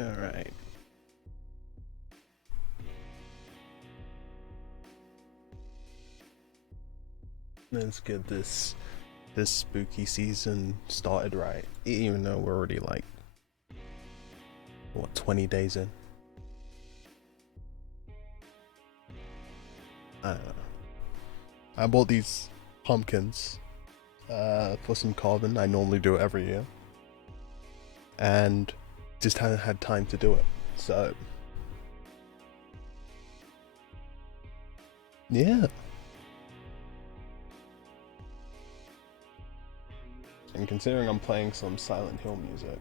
All right. Let's get this spooky season started right. Even though we're already like what 20 days in. I don't know. I bought these pumpkins for some carving. I normally do it every year, and just haven't had time to do it. So yeah. And considering I'm playing some Silent Hill music,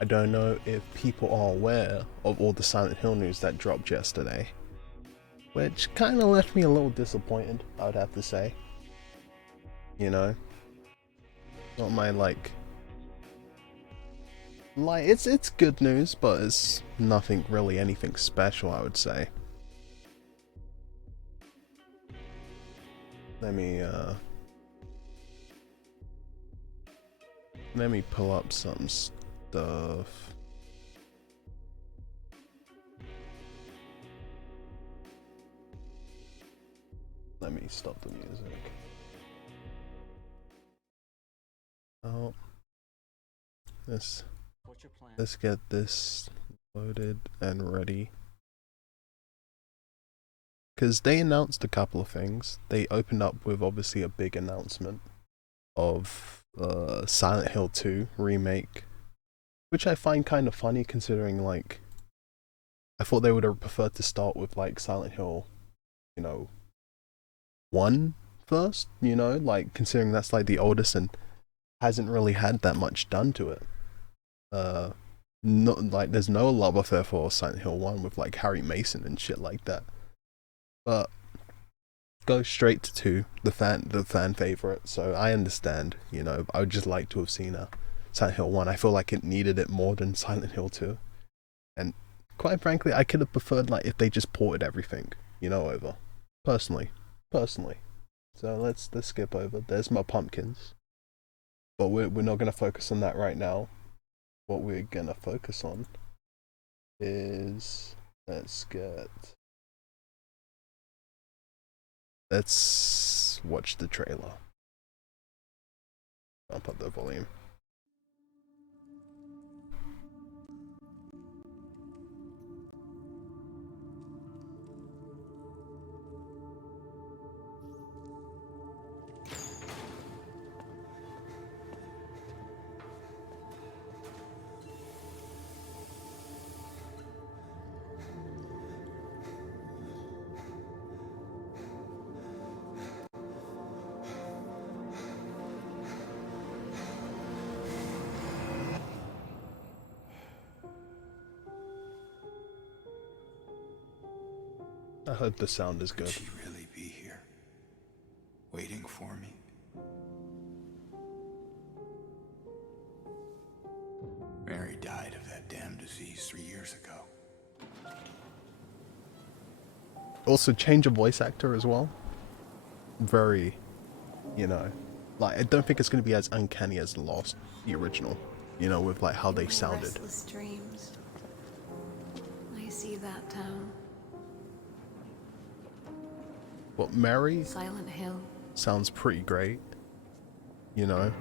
I don't know if people are aware of all the Silent Hill news that dropped yesterday, which kind of left me a little disappointed, I would have to say. You know, not my like it's good news, but it's nothing really anything special, I would say. Let me let me pull up some stuff. Let me stop the music. Oh, let's get this loaded and ready. Because they announced a couple of things. They opened up with obviously a big announcement of Silent Hill 2 remake, which I find kind of funny considering like I thought they would have preferred to start with like Silent Hill, you know, 1 first, you know, like considering that's like the oldest and hasn't really had that much done to it. Not like there's no love affair for Silent Hill 1 with like Harry Mason and shit like that. But go straight to 2, the fan favorite. So I understand, you know, I would just like to have seen a Silent Hill 1. I feel like it needed it more than Silent Hill 2. And quite frankly, I could have preferred like if they just ported everything, you know, over. Personally. So let's skip over. There's my pumpkins. But we're not gonna focus on that right now. What we're gonna focus on is let's watch the trailer. I'll put the volume. I hope the sound is Could good. she really be here, waiting for me? Mary died of that damn disease 3 years ago. Also, change of voice actor as well. Very, you know, like I don't think it's gonna be as uncanny as Lost, the original. You know, with like how they My sounded. restless dreams. I see that town. But Mary Silent Hill. sounds pretty great. You know.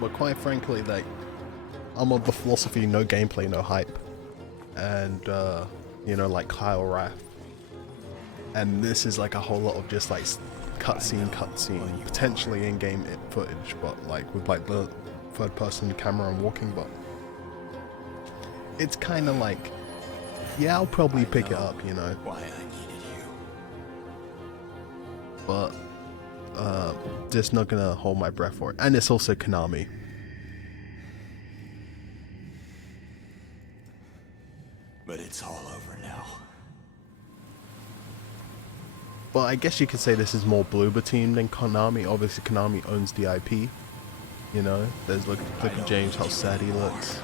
But quite frankly, like, I'm of the philosophy no gameplay, no hype. And, you know, like Kyle Rath. And this is like a whole lot of just like cutscene, potentially in-game footage, but like with like the third-person camera and walking, but it's kind of like, yeah, I'll probably pick it up, you know. Why I needed you. But just not gonna hold my breath for it. And it's also Konami. But it's all over now. But I guess you could say this is more Bloober Team than Konami. Obviously, Konami owns the IP. You know, there's look at James, how sad he looks.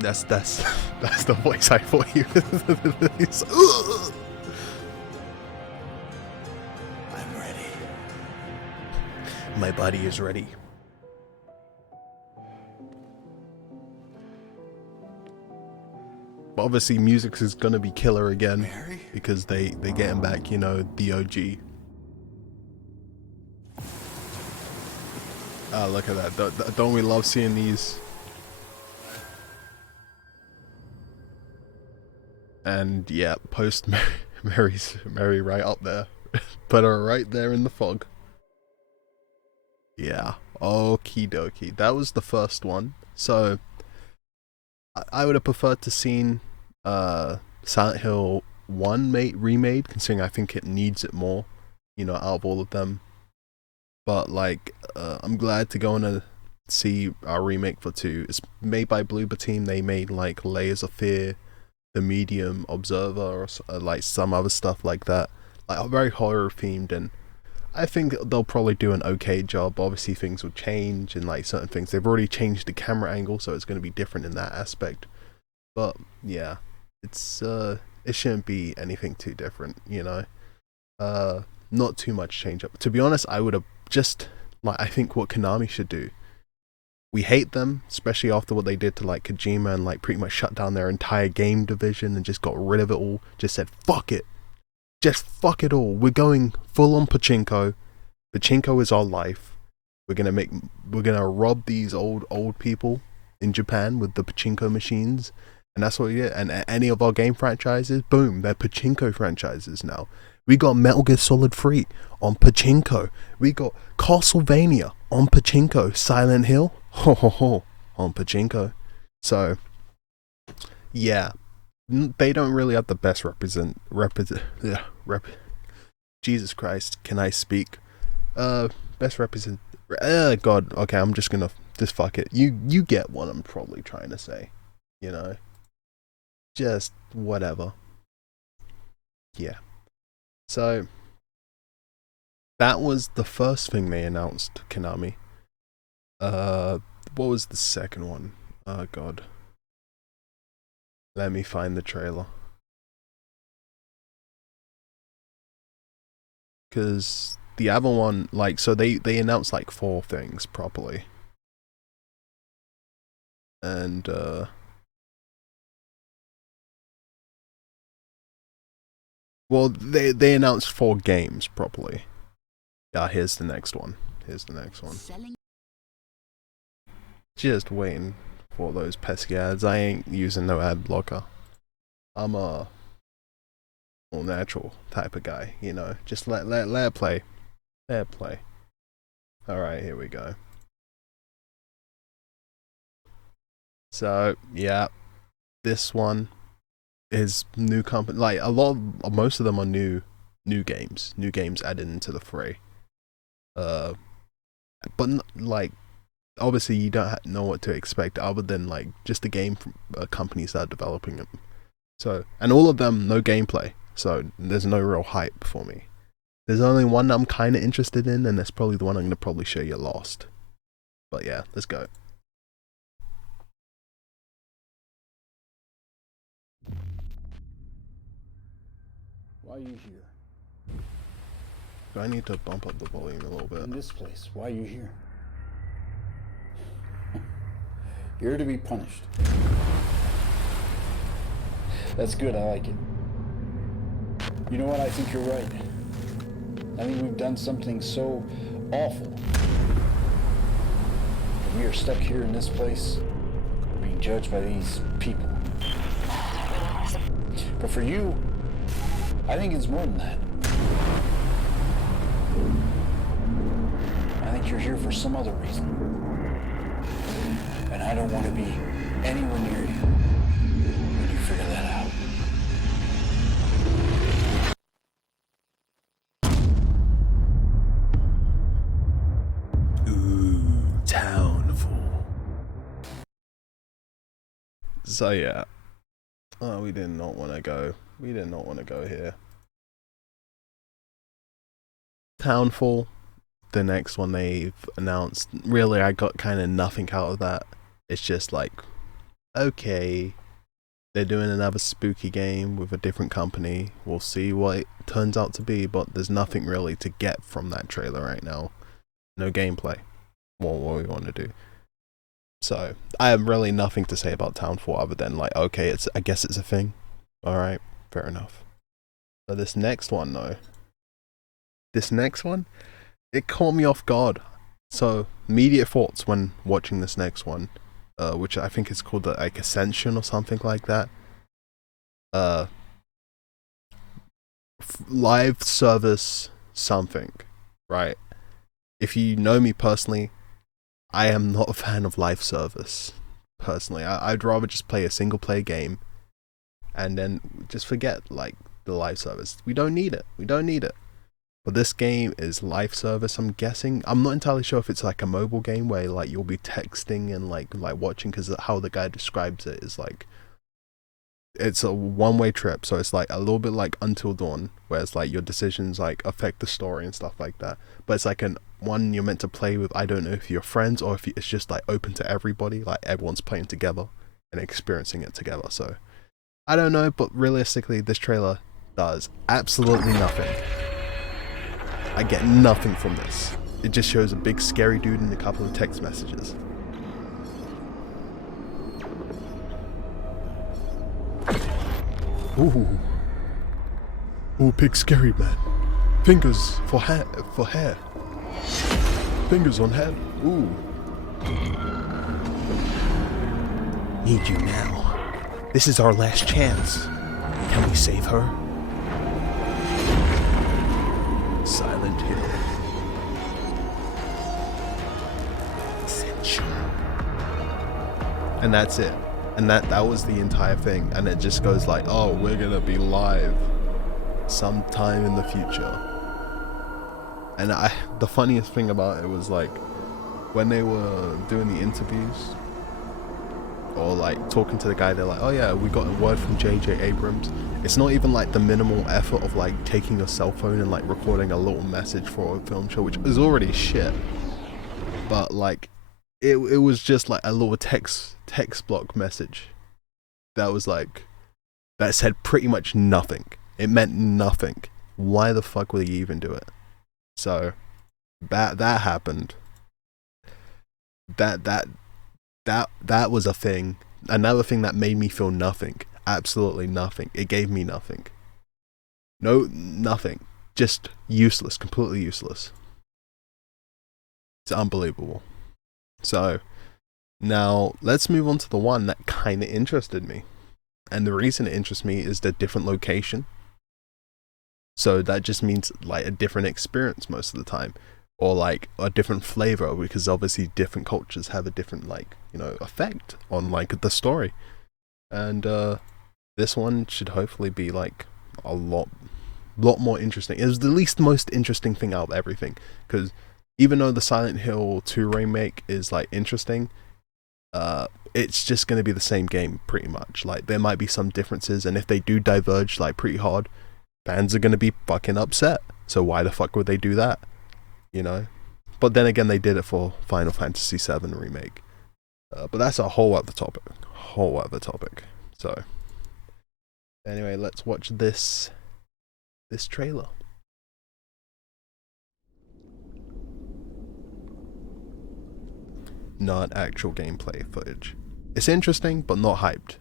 That's that's the voice I thought you. I'm ready. My body is ready. But obviously, music is gonna be killer again Mary? because they getting back, you know, the OG. Ah, look at that! Don't we love seeing these? And yeah, post Mary right up there. Put her right there in the fog. Yeah. Okie dokie. That was the first one. So I would have preferred to seen Silent Hill 1 remade, considering I think it needs it more, you know, out of all of them. But like I'm glad to go and see our remake for 2. It's made by Bloober Team. They made like Layers of Fear, The Medium, Observer, or like some other stuff like that, like very horror themed, and I think they'll probably do an okay job. Obviously things will change, and like certain things they've already changed the camera angle, so it's going to be different in that aspect. But yeah, it's it shouldn't be anything too different, you know. Not too much change up. To be honest, I would have just, like, I think what Konami should do, we hate them, especially after what they did to like Kojima and like pretty much shut down their entire game division and just got rid of it all. Just said fuck it, just fuck it all. We're going full on pachinko. Pachinko is our life. We're gonna rob these old people in Japan with the pachinko machines, and that's what we get. And any of our game franchises, boom, they're pachinko franchises now. We got Metal Gear Solid 3 on pachinko. We got Castlevania on pachinko. Silent Hill, ho ho ho, on pachinko. So yeah, they don't really have the best Jesus Christ, can I speak? Best represent. God. Okay, I'm just gonna just fuck it. You get what I'm probably trying to say. You know, just whatever. Yeah. So that was the first thing they announced, Konami. What was the second one? Oh God. Let me find the trailer. Cause the other one, like, so they announced like 4 things properly, and well, they announced 4 games properly. Yeah, here's the next one. Just waiting for those pesky ads. I ain't using no ad blocker. I'm a all natural type of guy, you know. Just let it play. Let it play. Alright, here we go. So yeah, this one is new company. Like most of them are new games added into the fray. But like obviously you don't know what to expect other than like just the game companies that are developing them. So, and all of them no gameplay, so there's no real hype for me. There's only one I'm kind of interested in, and that's probably the one I'm gonna probably show you Lost. But yeah, let's go. Why are you here? Do I need to bump up the volume a little bit? In this place, why are you here? You're to be punished. That's good, I like it. You know what, I think you're right. I think we've done something so awful that we are stuck here in this place, being judged by these people. But for you, I think it's more than that. I think you're here for some other reason. And I don't want to be anywhere near you when you figure that out. Ooh, Townfall. So yeah. Oh, we did not want to go. We did not want to go here. Townfall, the next one they've announced. Really, I got kind of nothing out of that. It's just like okay, they're doing another spooky game with a different company. We'll see what it turns out to be, but there's nothing really to get from that trailer right now. No gameplay. What we want to do. So I have really nothing to say about Townfall other than like, okay, I guess it's a thing. All right, fair enough. So this next one though, it caught me off guard. So immediate thoughts when watching this next one, which I think is called like Ascension or something like that. Live service something, right? If you know me personally, I am not a fan of live service. Personally, I'd rather just play a single player game, and then just forget like the live service. We don't need it. But this game is live service, I'm guessing. I'm not entirely sure if it's like a mobile game where like you'll be texting and like watching, because how the guy describes it is like it's a one-way trip, so it's like a little bit like Until Dawn, where it's like your decisions like affect the story and stuff like that. But it's like one you're meant to play with, I don't know if you're friends or if it's just like open to everybody, like everyone's playing together and experiencing it together. So I don't know, but realistically this trailer does absolutely nothing. I get nothing from this. It just shows a big scary dude and a couple of text messages. Ooh, big scary man. Fingers for hair. Fingers on head. Ooh. Need you now. This is our last chance. Can we save her? Silent Hill. Ascension. And that's it. And that was the entire thing. And it just goes like, oh, we're gonna be live sometime in the future. And the funniest thing about it was like when they were doing the interviews or like talking to the guy, they're like, oh yeah, we got a word from J.J. Abrams. It's not even like the minimal effort of like taking your cell phone and like recording a little message for a film show, which is already shit. But like it was just like a little text block message that was like, that said pretty much nothing. It meant nothing. Why the fuck would he even do it? So that happened. That was a thing. Another thing that made me feel nothing. Absolutely nothing. It gave me nothing. No, nothing. Just useless. Completely useless. It's unbelievable. So now let's move on to the one that kind of interested me. And the reason it interests me is the different location. So that just means like a different experience most of the time, or like a different flavor, because obviously different cultures have a different like, you know, effect on like the story. And this one should hopefully be like a lot more interesting. It was the least most interesting thing out of everything, because even though the Silent Hill 2 remake is like interesting, it's just going to be the same game pretty much. Like there might be some differences, and if they do diverge like pretty hard, fans are going to be fucking upset. So why the fuck would they do that? You know? But then again, they did it for Final Fantasy VII remake. But that's a whole other topic. So anyway, let's watch this trailer. Not actual gameplay footage. It's interesting, but not hyped.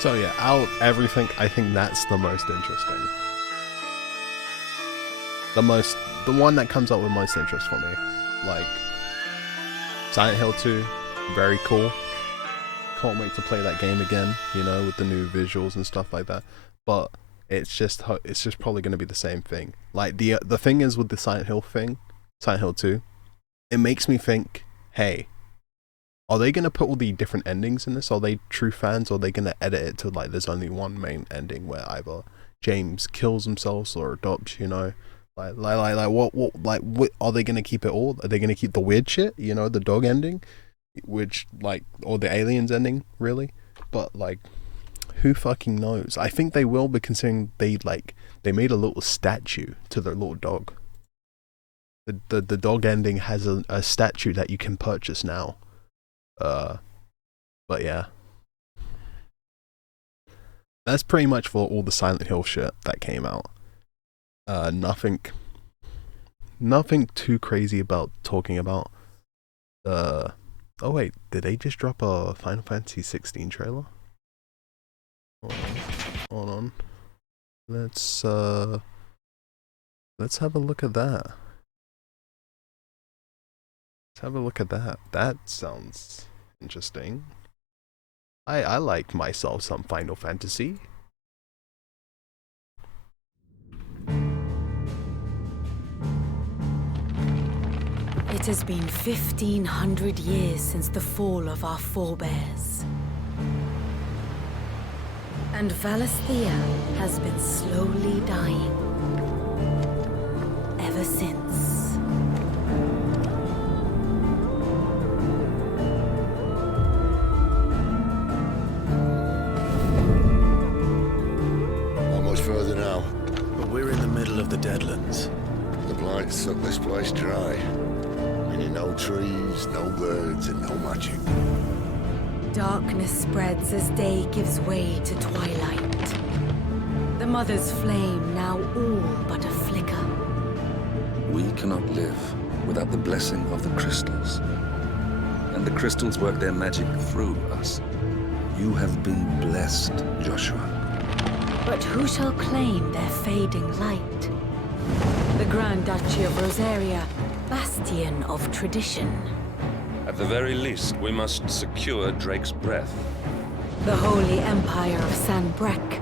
So yeah, out of everything, I think that's the most interesting. The one that comes up with most interest for me. Like, Silent Hill 2, very cool. Can't wait to play that game again, you know, with the new visuals and stuff like that. But it's just probably going to be the same thing. Like, the thing is with the Silent Hill 2, it makes me think, hey, are they going to put all the different endings in this? Are they true fans? Or are they going to edit it to, like, there's only one main ending where either James kills himself or adopts, you know? What are they going to keep it all? Are they going to keep the weird shit, you know, the dog ending? Which, like, or the aliens ending, really? But, like, who fucking knows? I think they will, but considering they made a little statue to their little dog. The dog ending has a statue that you can purchase now. But yeah. That's pretty much for all the Silent Hill shit that came out. Nothing too crazy about talking about. Oh wait, did they just drop a Final Fantasy 16 trailer? Hold on. Let's have a look at that. That sounds interesting. I like myself some Final Fantasy. It has been 1,500 years since the fall of our forebears. And Valisthea has been slowly dying. Ever since. Not much further now. But we're in the middle of the Deadlands. The blight sucked this place dry. Meaning no trees, no birds, and no magic. Darkness spreads as day gives way to twilight. The Mother's flame now all but a flicker. We cannot live without the blessing of the crystals. And the crystals work their magic through us. You have been blessed, Joshua. But who shall claim their fading light? The Grand Duchy of Rosaria, bastion of tradition. At the very least, we must secure Drake's breath. The Holy Empire of Sanbreque,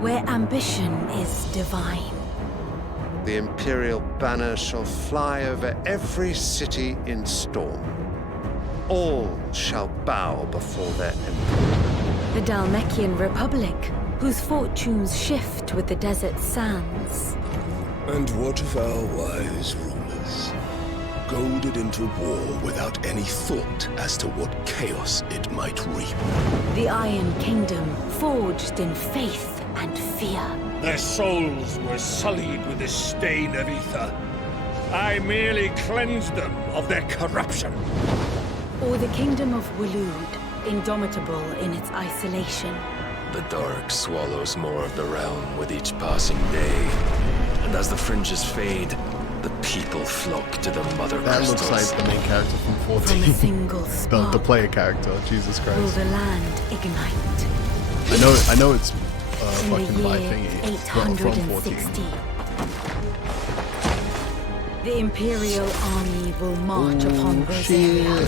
where ambition is divine. The Imperial banner shall fly over every city in Storm. All shall bow before their emperor. The Dhalmekian Republic, whose fortunes shift with the desert sands. And what of our wise rulers? Goaded into war without any thought as to what chaos it might reap. The Iron Kingdom, forged in faith and fear. Their souls were sullied with the stain of ether. I merely cleansed them of their corruption. Or the Kingdom of Waloed, indomitable in its isolation. The dark swallows more of the realm with each passing day. And as the fringes fade, the people flock to the mother crystals. That looks like the main character from 14. From a single spark, the player character, Jesus will Christ. the land ignite. I know it's In fucking the my year thingy from 860, 14. the Imperial army will march upon Rosaria.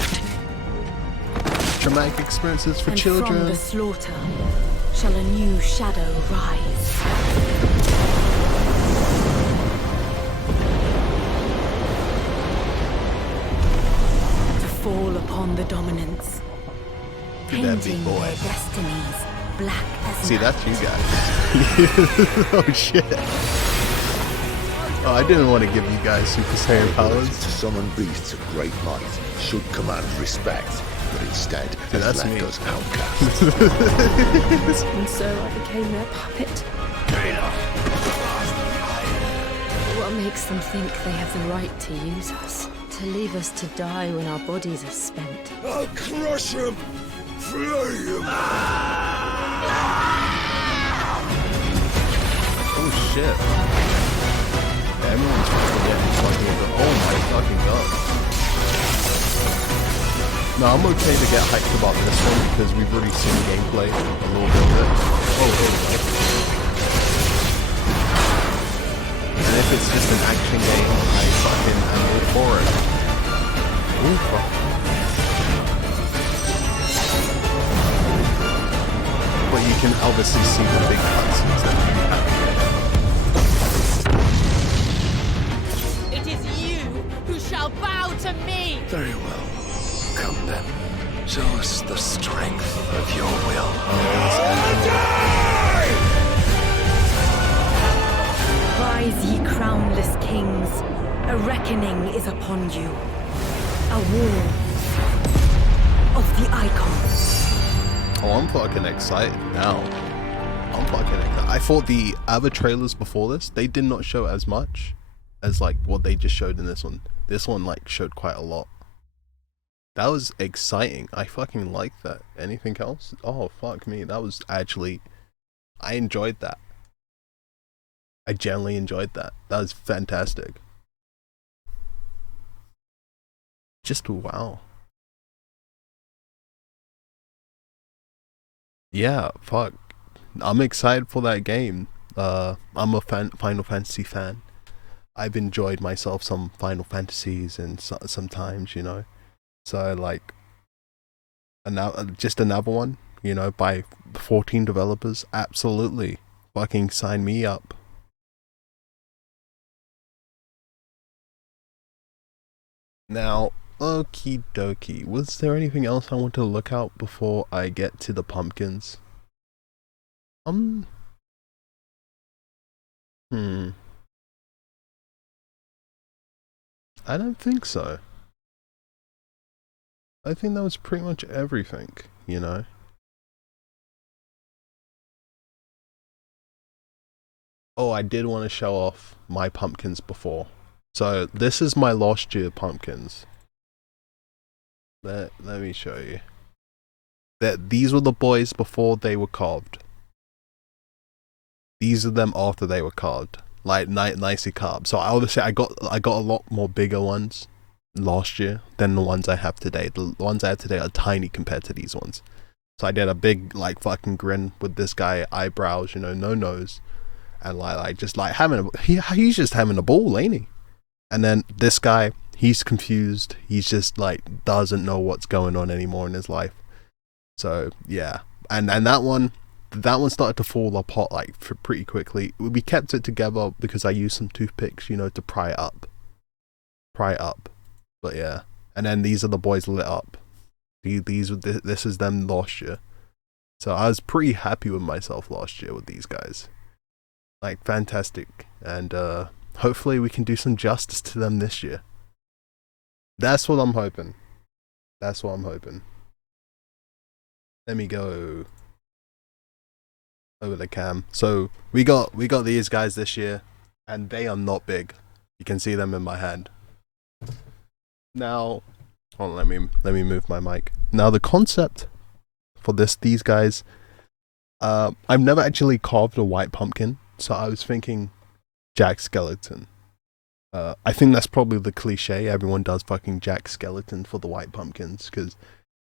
Traumatic experiences for And children. from the slaughter shall a new shadow rise. To fall upon the dominants, Good that big painting boy. their destinies black as See, night. that's you guys. Oh shit. Oh, I didn't want to give you guys Super Saiyan powers. To summon beasts of great might should command respect, but instead has that's left me. us outcasts. And so I became their puppet. What makes them think they have the right to use us? To leave us to die when our bodies are spent? I'll crush him! Flay him! Oh shit. Everyone's fucking getting fucking good. Oh my fucking god. No, I'm okay to get hyped about this one because we've already seen gameplay a little bit of it. Oh, here we go. And if it's just an action game, I fucking am all for it. Ooh, fuck. But you can obviously see the big cutscenes that you have here. It is you who shall bow to me! Very well. Come then. Show us the strength of your will. Rise, ye crownless kings. A reckoning is upon you. A war of the icons. Oh, I'm fucking excited now. I'm fucking excited. I thought the other trailers before this, they did not show as much as like what they just showed in this one. This one like showed quite a lot. That was exciting. I fucking liked that. Anything else? Oh, fuck me. That was actually... I enjoyed that. I genuinely enjoyed that. That was fantastic. Just wow. Yeah, fuck. I'm excited for that game. I'm a Final Fantasy fan. I've enjoyed myself some Final Fantasies and sometimes, you know. So like, just another one, you know, by 14 developers. Absolutely, fucking sign me up. Now, okie dokie. Was there anything else I want to look out before I get to the pumpkins? I don't think so. I think that was pretty much everything, you know? Oh, I did want to show off my pumpkins before. So, this is my last year pumpkins. Let me show you. These were the boys before they were carved. These are them after they were carved. Like, nicely carved. So, obviously, I got a lot more bigger ones last year than the ones I have today. The ones I have today are tiny compared to these ones. So I did a big like fucking grin with this guy, eyebrows, you know, no nose, and like just like he's just having a ball, ain't he? And then this guy, he's confused. He's just like doesn't know what's going on anymore in his life. So yeah, and that one started to fall apart like pretty quickly. We kept it together because I used some toothpicks, you know, to pry it up. But yeah, and then these are the boys lit up. This is them last year. So I was pretty happy with myself last year with these guys. Like fantastic, and hopefully we can do some justice to them this year. That's what I'm hoping. Let me go over the cam. So we got these guys this year, and they are not big. You can see them in my hand. Now, hold on, let me move my mic. Now the concept for these guys, I've never actually carved a white pumpkin, so I was thinking Jack Skellington. I think that's probably the cliche. Everyone does fucking Jack Skellington for the white pumpkins because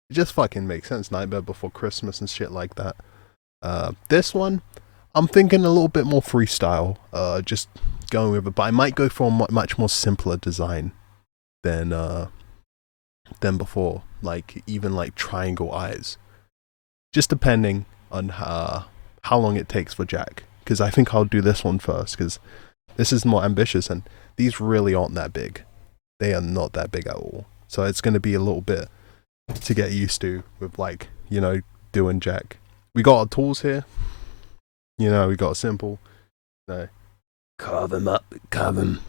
it just fucking makes sense. Nightmare Before Christmas and shit like that. This one, I'm thinking a little bit more freestyle. Just going with it, but I might go for a much more simpler design than before, like even like triangle eyes, just depending on how long it takes for Jack, because I think I'll do this one first because this is more ambitious and these really aren't that big. They are not that big at all, so it's going to be a little bit to get used to with, like, you know, doing Jack. We got our tools here, you know, we got a simple, no, carve him up, carve him.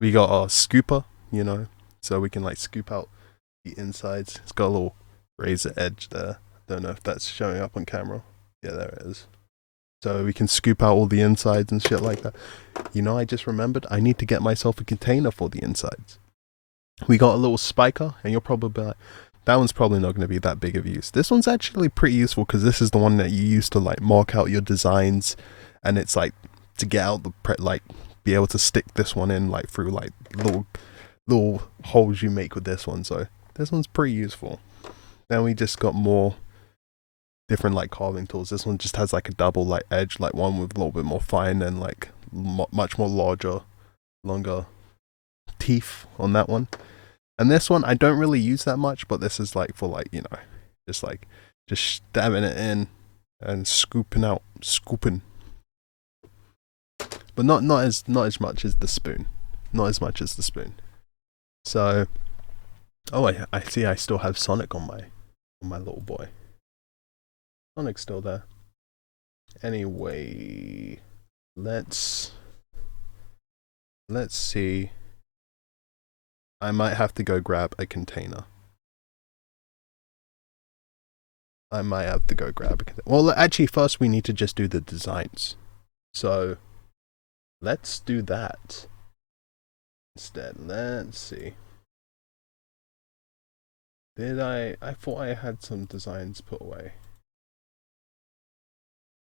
We got our scooper, you know, so we can like scoop out the insides. It's got a little razor edge there. Don't know if that's showing up on camera. Yeah, there it is. So we can scoop out all the insides and shit like that. You know, I just remembered I need to get myself a container for the insides. We got a little spiker, and you'll probably be like, that one's probably not going to be that big of use. This one's actually pretty useful because this is the one that you use to like mark out your designs, and it's like to get out the like be able to stick this one in like through like little holes you make with this one. So This one's pretty useful. Then we just got more different like carving tools. This one just has like a double like edge, like one with a little bit more fine and like much more longer teeth on that one. And this one I don't really use that much, but this is like for like, you know, just stabbing it in and scooping. But not as much as the spoon. Not as much as the spoon. So I see I still have Sonic on my little boy. Sonic's still there. Anyway, let's see. I might have to go grab a container. Well, actually, first we need to just do the designs. So, let's do that. Instead, let's see. I thought I had some designs put away.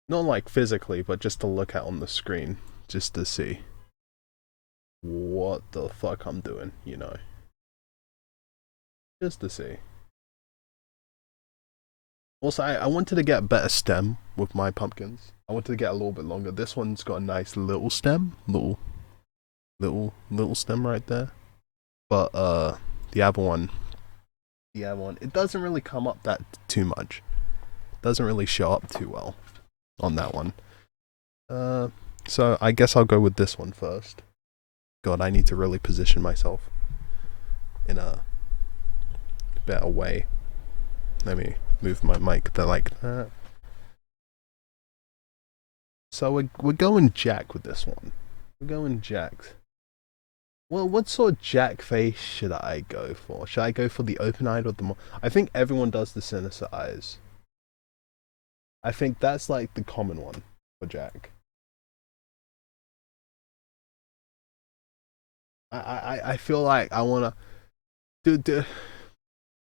Not like physically, but just to look at on the screen. Just to see what the fuck I'm doing, you know. Just to see. Also, I wanted to get a better stem with my pumpkins. I wanted to get a little bit longer. This one's got a nice little stem. Little stem right there. But, the other one, it doesn't really come up that too much. Doesn't really show up too well on that one. So I guess I'll go with this one first. God, I need to really position myself in a better way. Let me move my mic to like that. So we're going Jack with this one. We're going Jack. Well, what sort of Jack face should I go for? Should I go for the open-eyed or the more... I think everyone does the sinister eyes. I think that's like the common one for Jack. I feel like I wanna do.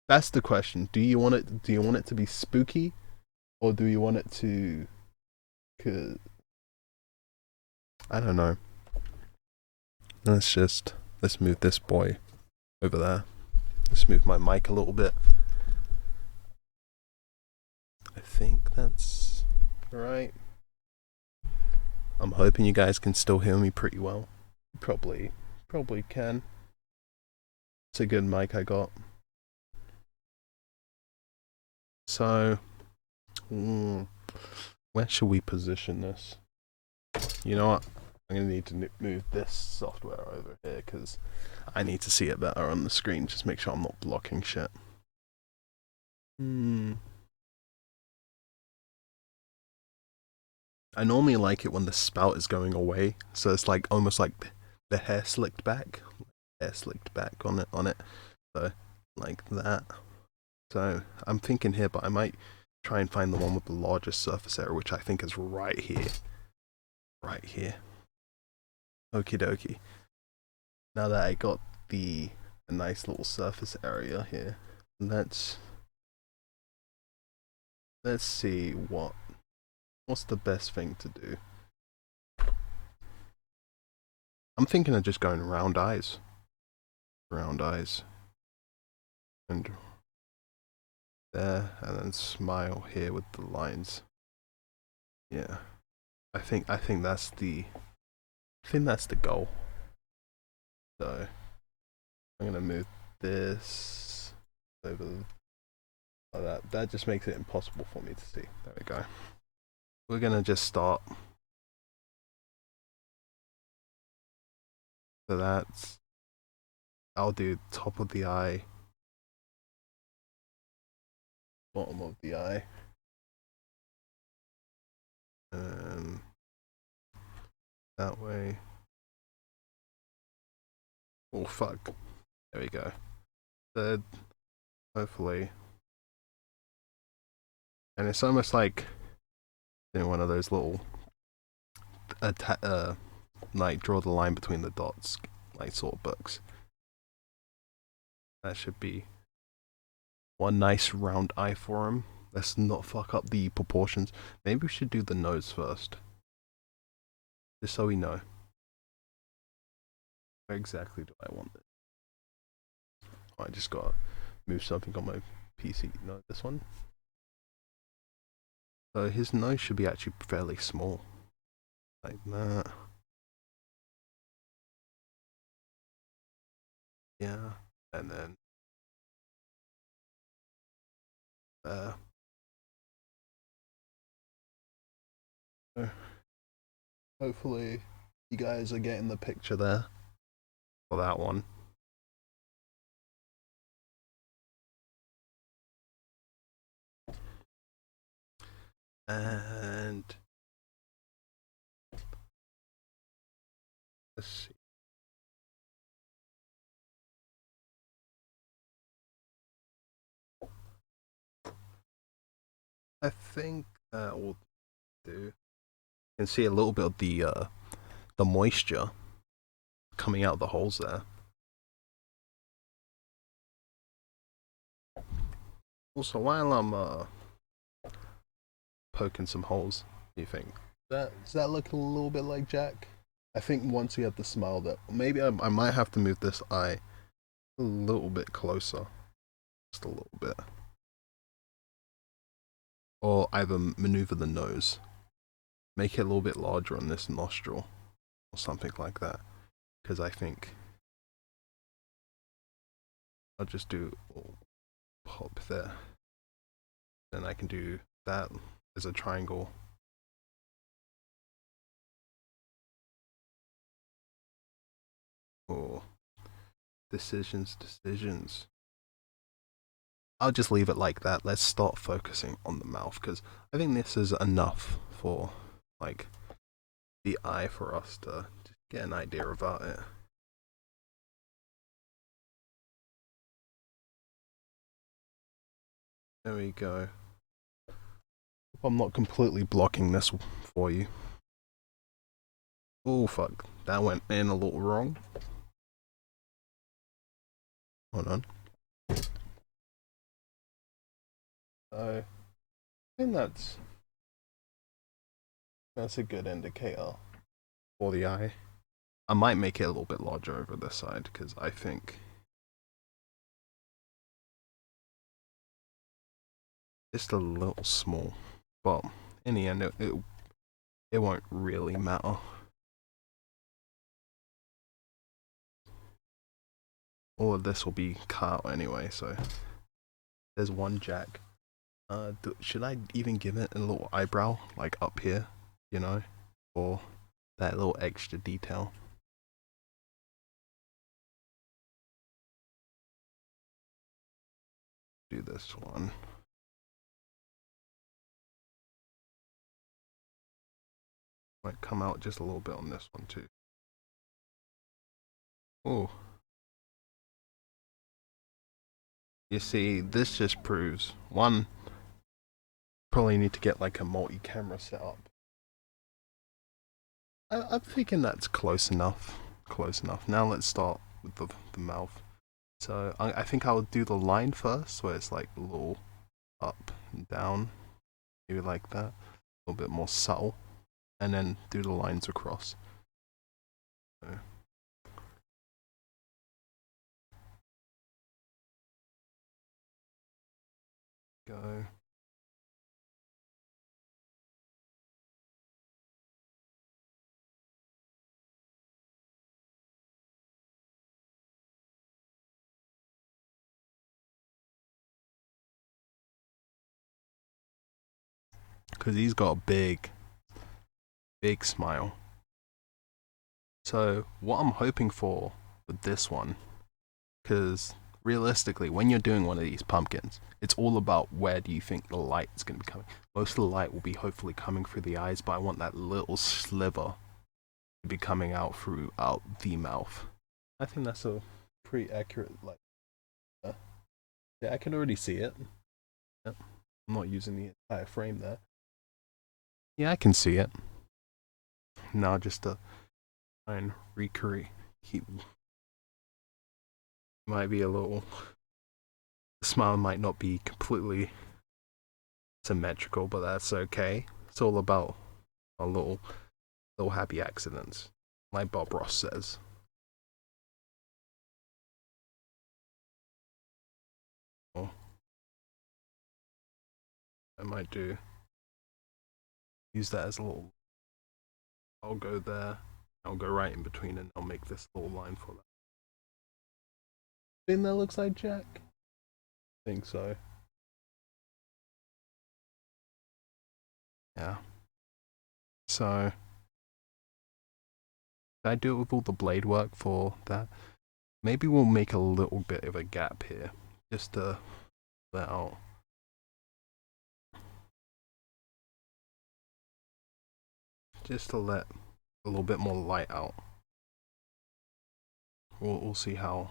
That's the question. Do you want it to be spooky, or do you want it to? Cause I don't know. Let's move this boy over there. Let's move my mic a little bit. I think that's right. I'm hoping you guys can still hear me pretty well. Probably can. It's a good mic I got. So, where should we position this? You know what? I'm gonna need to move this software over here because I need to see it better on the screen. Just make sure I'm not blocking shit. I normally like it when the spout is going away, so it's like almost like the hair slicked back on it, so like that. So I'm thinking here, but I might try and find the one with the largest surface area, which I think is right here. Okie dokie. Now that I got a nice little surface area here, let's see what's the best thing to do. I'm thinking of just going round eyes, and there, and then smile here with the lines. Yeah, I think that's the goal. So I'm gonna move this over like that. That just makes it impossible for me to see. There we go. We're gonna just start. So that's, I'll do top of the eye, bottom of the eye, and that way. Oh fuck. There we go. Third, hopefully. And it's almost like one of those little like draw the line between the dots like sort of books. That should be one nice round eye for him. Let's not fuck up the proportions. Maybe we should do the nose first, just so we know where exactly do I want it. I just gotta move something on my PC. No, this one. So his nose should be actually fairly small, like that. Yeah, and then there. So hopefully you guys are getting the picture there for that one. And let's see. I think that will do. You can see a little bit of the moisture coming out of the holes there. Also, while I'm poking some holes, do you think does that look a little bit like Jack? I think once you have the smile, that maybe I might have to move this eye a little bit closer, just a little bit, or either maneuver the nose, make it a little bit larger on this nostril, or something like that. Because I think I'll just do pop there, then I can do that as a triangle. Or decisions. I'll just leave it like that. Let's start focusing on the mouth, because I think this is enough for like the eye for us to just get an idea about it. There we go. Hope I'm not completely blocking this for you. Oh fuck, that went in a little wrong. Hold on. So, I think that's a good indicator for the eye. I might make it a little bit larger over this side, because I think just a little small, but in the end it won't really matter. All of this will be cut out anyway, so there's one Jack. Should I even give it a little eyebrow, like up here, you know, or that little extra detail? Do this one. Might come out just a little bit on this one too. Oh. You see, this just proves, one, probably need to get like a multi-camera setup. I'm thinking that's close enough. Now let's start with the mouth. So I think I'll do the line first, where it's like a little up and down, maybe like that, a little bit more subtle, and then do the lines across. So. Go. Because he's got a big smile. So what I'm hoping for with this one, because realistically, when you're doing one of these pumpkins, it's all about where do you think the light is going to be coming. Most of the light will be hopefully coming through the eyes, but I want that little sliver to be coming out throughout the mouth. I think that's a pretty accurate, like, yeah, I can already see it. Yep. I'm not using the entire frame there. Yeah, I can see it. Now just to try and recreate, might be a little, the smile might not be completely symmetrical, but that's okay. It's all about a little happy accidents, like Bob Ross says. I might do. Use that as a little. I'll go there. I'll go right in between, and I'll make this little line for that. Think that looks like Jack? I think so. Yeah. So I do it with all the blade work for that. Maybe we'll make a little bit of a gap here, just to let out. Just to let a little bit more light out. We'll see how.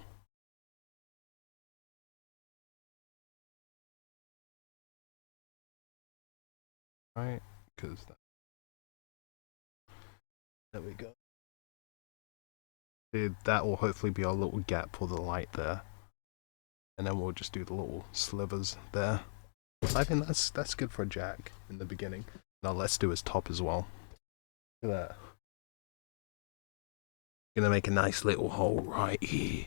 Right, because there we go. That will hopefully be our little gap for the light there, and then we'll just do the little slivers there. I think that's good for Jack in the beginning. Now let's do his top as well. Look at that. Gonna make a nice little hole right here.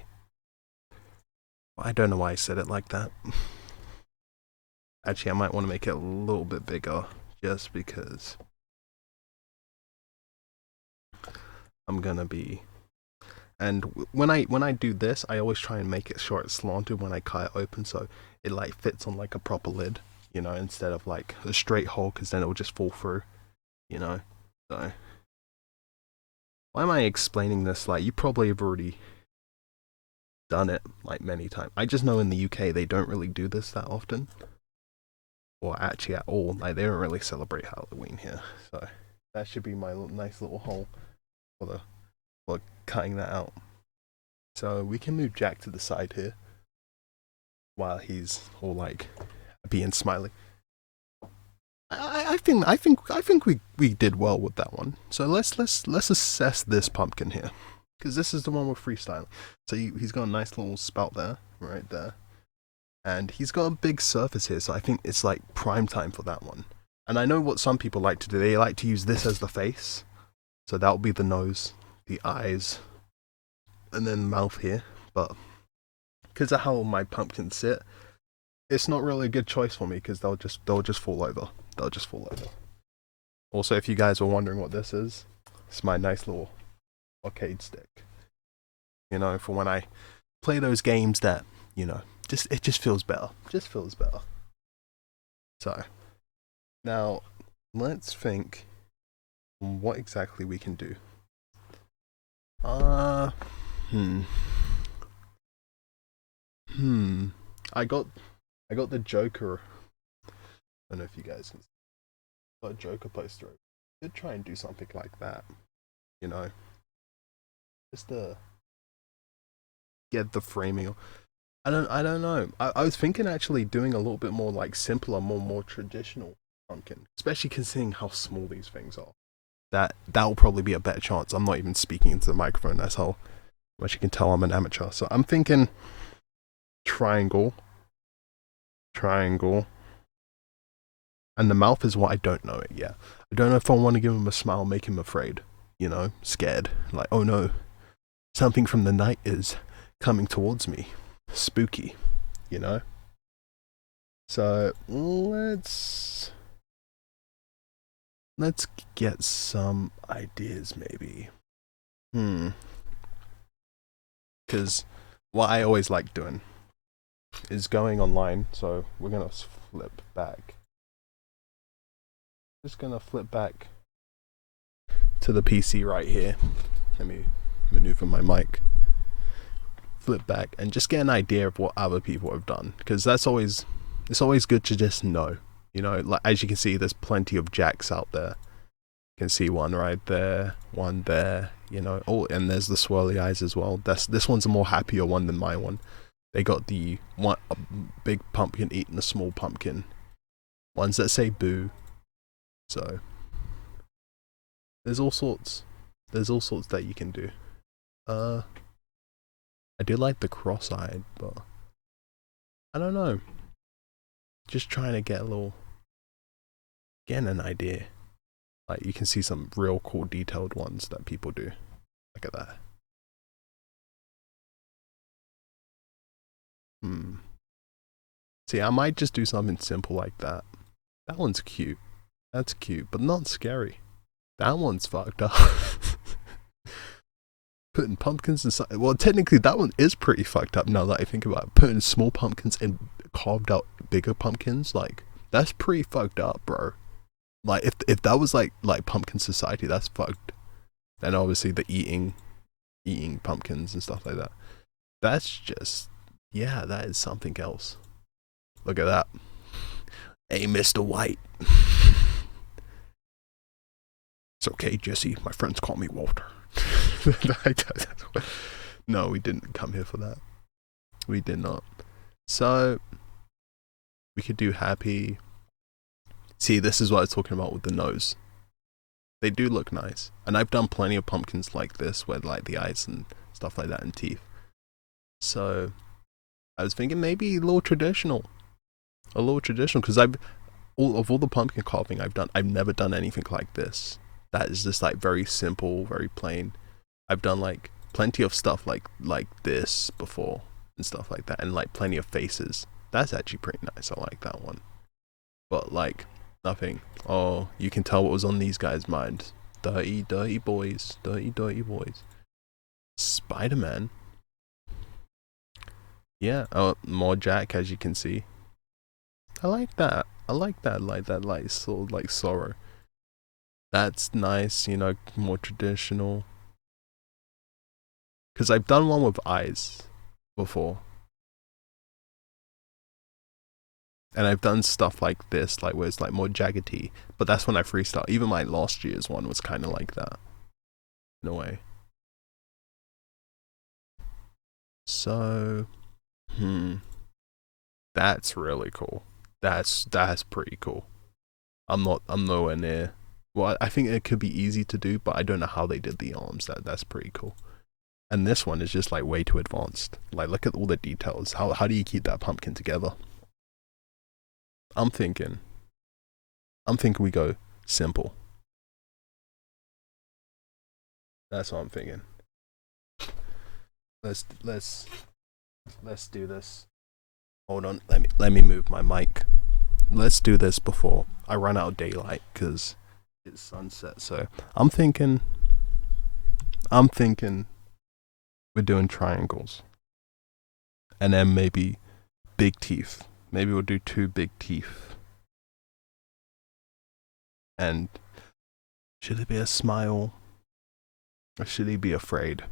I don't know why I said it like that. Actually, I might want to make it a little bit bigger, just because I'm gonna be. And when I do this, I always try and make it short, slanted when I cut it open, so it like fits on like a proper lid, you know, instead of like a straight hole, because then it will just fall through, you know. So why am I explaining this? Like, you probably have already done it like many times. I just know in the UK they don't really do this that often, or actually at all. Like, they don't really celebrate Halloween here. So that should be my nice little hole for cutting that out. So we can move Jack to the side here while he's all like happy and smiling. I think we did well with that one. So let's assess this pumpkin here, because this is the one we're freestyling. So he's got a nice little spout there, right there, and he's got a big surface here. So I think it's like prime time for that one. And I know what some people like to do. They like to use this as the face. So that will be the nose, the eyes, and then mouth here. But because of how my pumpkins sit, it's not really a good choice for me, because they'll just fall over. They'll just fall over. Also, if you guys were wondering what this is, it's my nice little arcade stick. You know, for when I play those games that, you know, it just feels better. Just feels better. So now let's think what exactly we can do. I got the Joker. I don't know if you guys can see. Got a Joker poster. Could try and do something like that. You know, just to get the framing. I don't know. I was thinking actually doing a little bit more like simpler, more traditional pumpkin, especially considering how small these things are. That'll probably be a better chance. I'm not even speaking into the microphone. That's how much you can tell I'm an amateur. So I'm thinking triangle, and the mouth is what I don't know it yet. I don't know if I want to give him a smile, make him afraid, you know, scared, like, oh no, something from the night is coming towards me, spooky, you know. So let's get some ideas, maybe. Because what I always like doing is going online. So we're gonna flip back. Just gonna flip back to the PC right here. Let me maneuver my mic. Flip back and just get an idea of what other people have done, because it's always good to just know. You know, like, as you can see, there's plenty of Jacks out there. You can see one right there, one there, you know. Oh, and there's the swirly eyes as well. This one's a more happier one than my one. They got the one, a big pumpkin eating a small pumpkin. Ones that say boo. So there's all sorts that you can do. I do like the cross-eyed, but I don't know. Just trying to get an idea. Like, you can see some real cool detailed ones that people do. Look at that. See, I might just do something simple like that. That one's cute. That's cute, but not scary. That one's fucked up. Putting pumpkins inside. Well, technically, that one is pretty fucked up now that I think about it. Putting small pumpkins in carved out bigger pumpkins, like, that's pretty fucked up, bro. Like, if that was like Pumpkin Society, that's fucked. And obviously the eating pumpkins and stuff like that. That's just, yeah, that is something else. Look at that. Hey, Mr. White. It's okay, Jesse. My friends call me Walter. No, we didn't come here for that. We did not. So, we could do happy. See, this is what I was talking about with the nose. They do look nice. And I've done plenty of pumpkins like this, where like the eyes and stuff like that and teeth. So, I was thinking maybe a little traditional. A little traditional, because all the pumpkin carving I've done, I've never done anything like this. That is just like very simple, very plain. I've done like plenty of stuff like this before and stuff like that, and like plenty of faces. That's actually pretty nice. I like that one. But like nothing. Oh, you can tell what was on these guys' minds. Dirty, dirty boys. Dirty, dirty boys. Spider-Man. Yeah. Oh, more Jack, as you can see. I like that. I like that. Like sort of like sorrow. That's nice. You know, more traditional. Because I've done one with eyes before. And I've done stuff like this, like where it's like more jaggedy. But that's when I freestyle. Even my last year's one was kind of like that. In a way. So, that's really cool. That's pretty cool. I'm nowhere near. Well, I think it could be easy to do, but I don't know how they did the arms. That's pretty cool. And this one is just like way too advanced. Like, look at all the details. How do you keep that pumpkin together? I'm thinking we go simple. That's what I'm thinking. Let's do this. Hold on, let me move my mic. Let's do this before I run out of daylight, because it's sunset. So I'm thinking we're doing triangles, and then maybe big teeth. Maybe we'll do 2 big teeth. And should it be a smile, or should he be afraid?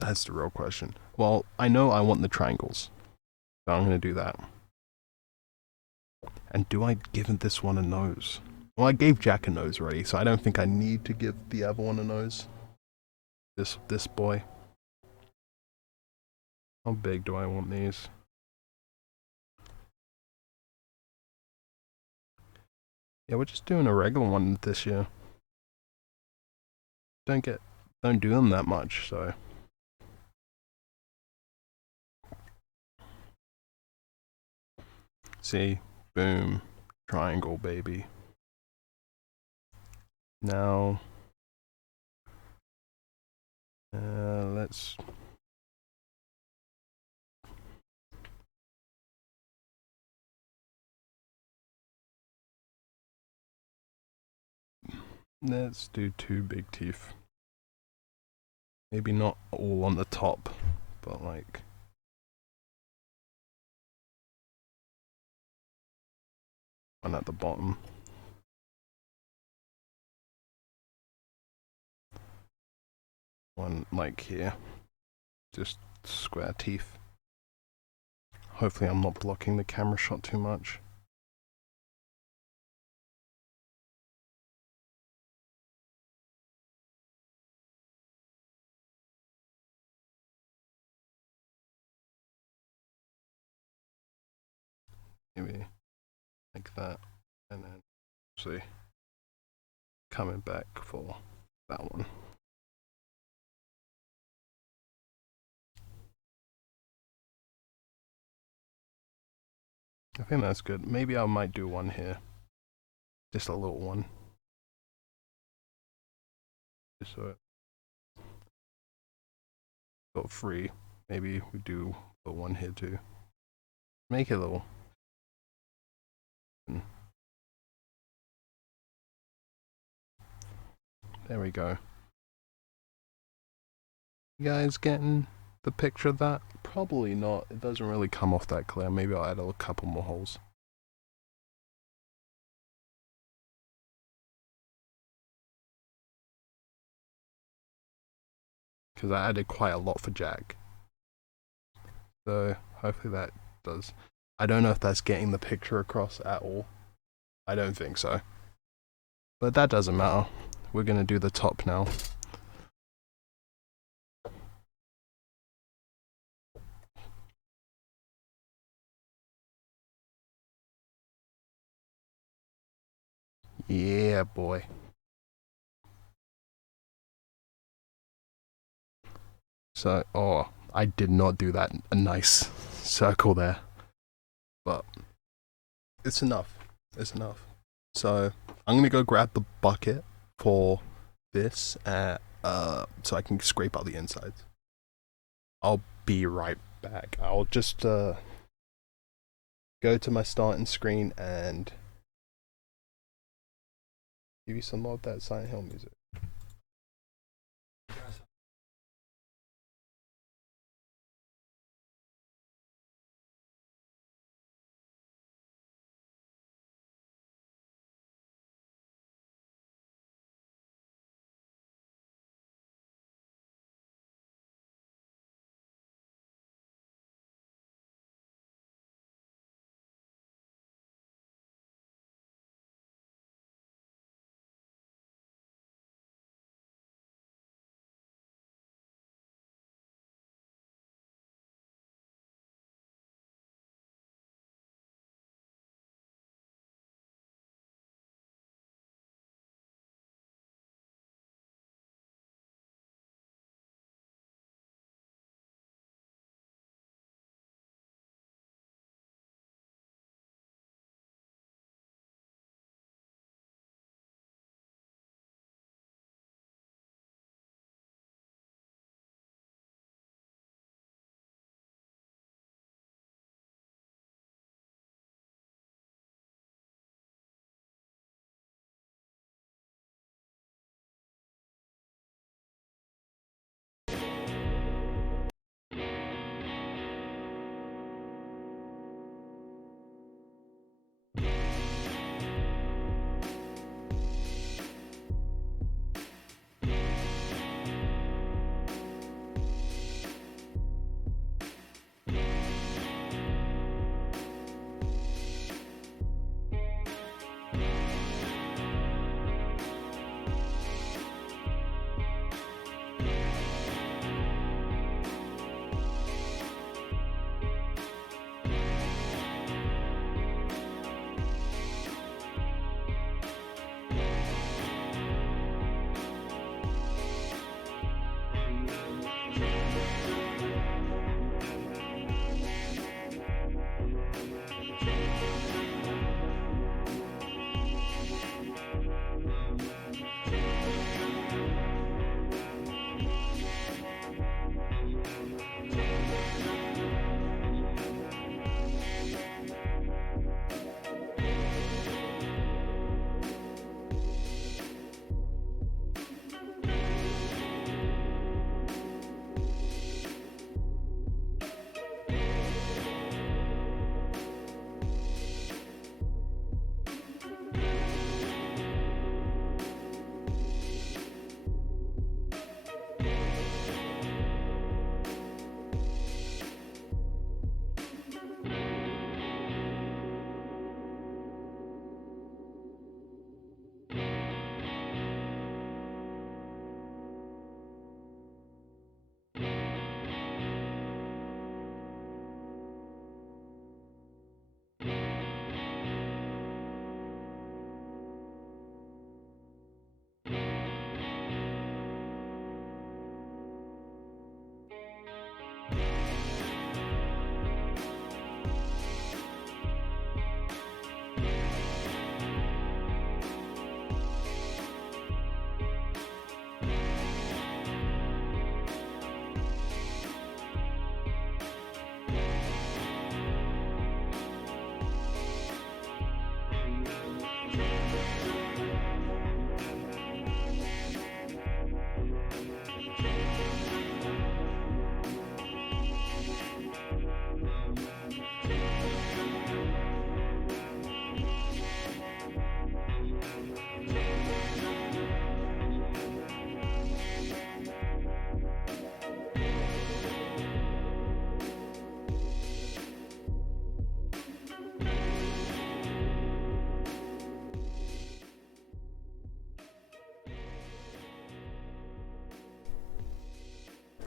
That's the real question. Well, I know I want the triangles, so I'm gonna do that. And do I give this one a nose? Well, I gave Jack a nose already, so I don't think I need to give the other one a nose. This boy. How big do I want these? Yeah, we're just doing a regular one this year. Don't do them that much, so. See, boom, triangle, baby. Now, let's do 2 big teeth. Maybe not all on the top, but like one at the bottom. One like here. Just square teeth. Hopefully I'm not blocking the camera shot too much. Maybe like that, and then see, coming back for that one. I think that's good. Maybe I might do one here, just a little one. Just so got 3. Maybe we do a one here too. Make it little. There we go. You guys getting the picture of that? Probably not. It doesn't really come off that clear. Maybe I'll add a couple more holes. Because I added quite a lot for Jack. So hopefully that does. I don't know if that's getting the picture across at all. I don't think so. But that doesn't matter. We're going to do the top now. Yeah, boy. So, oh, I did not do that a nice circle there. But it's enough. It's enough. So, I'm going to go grab the bucket for this so I can scrape out the insides. I'll be right back. I'll just go to my starting screen and give you some more of that Silent Hill music.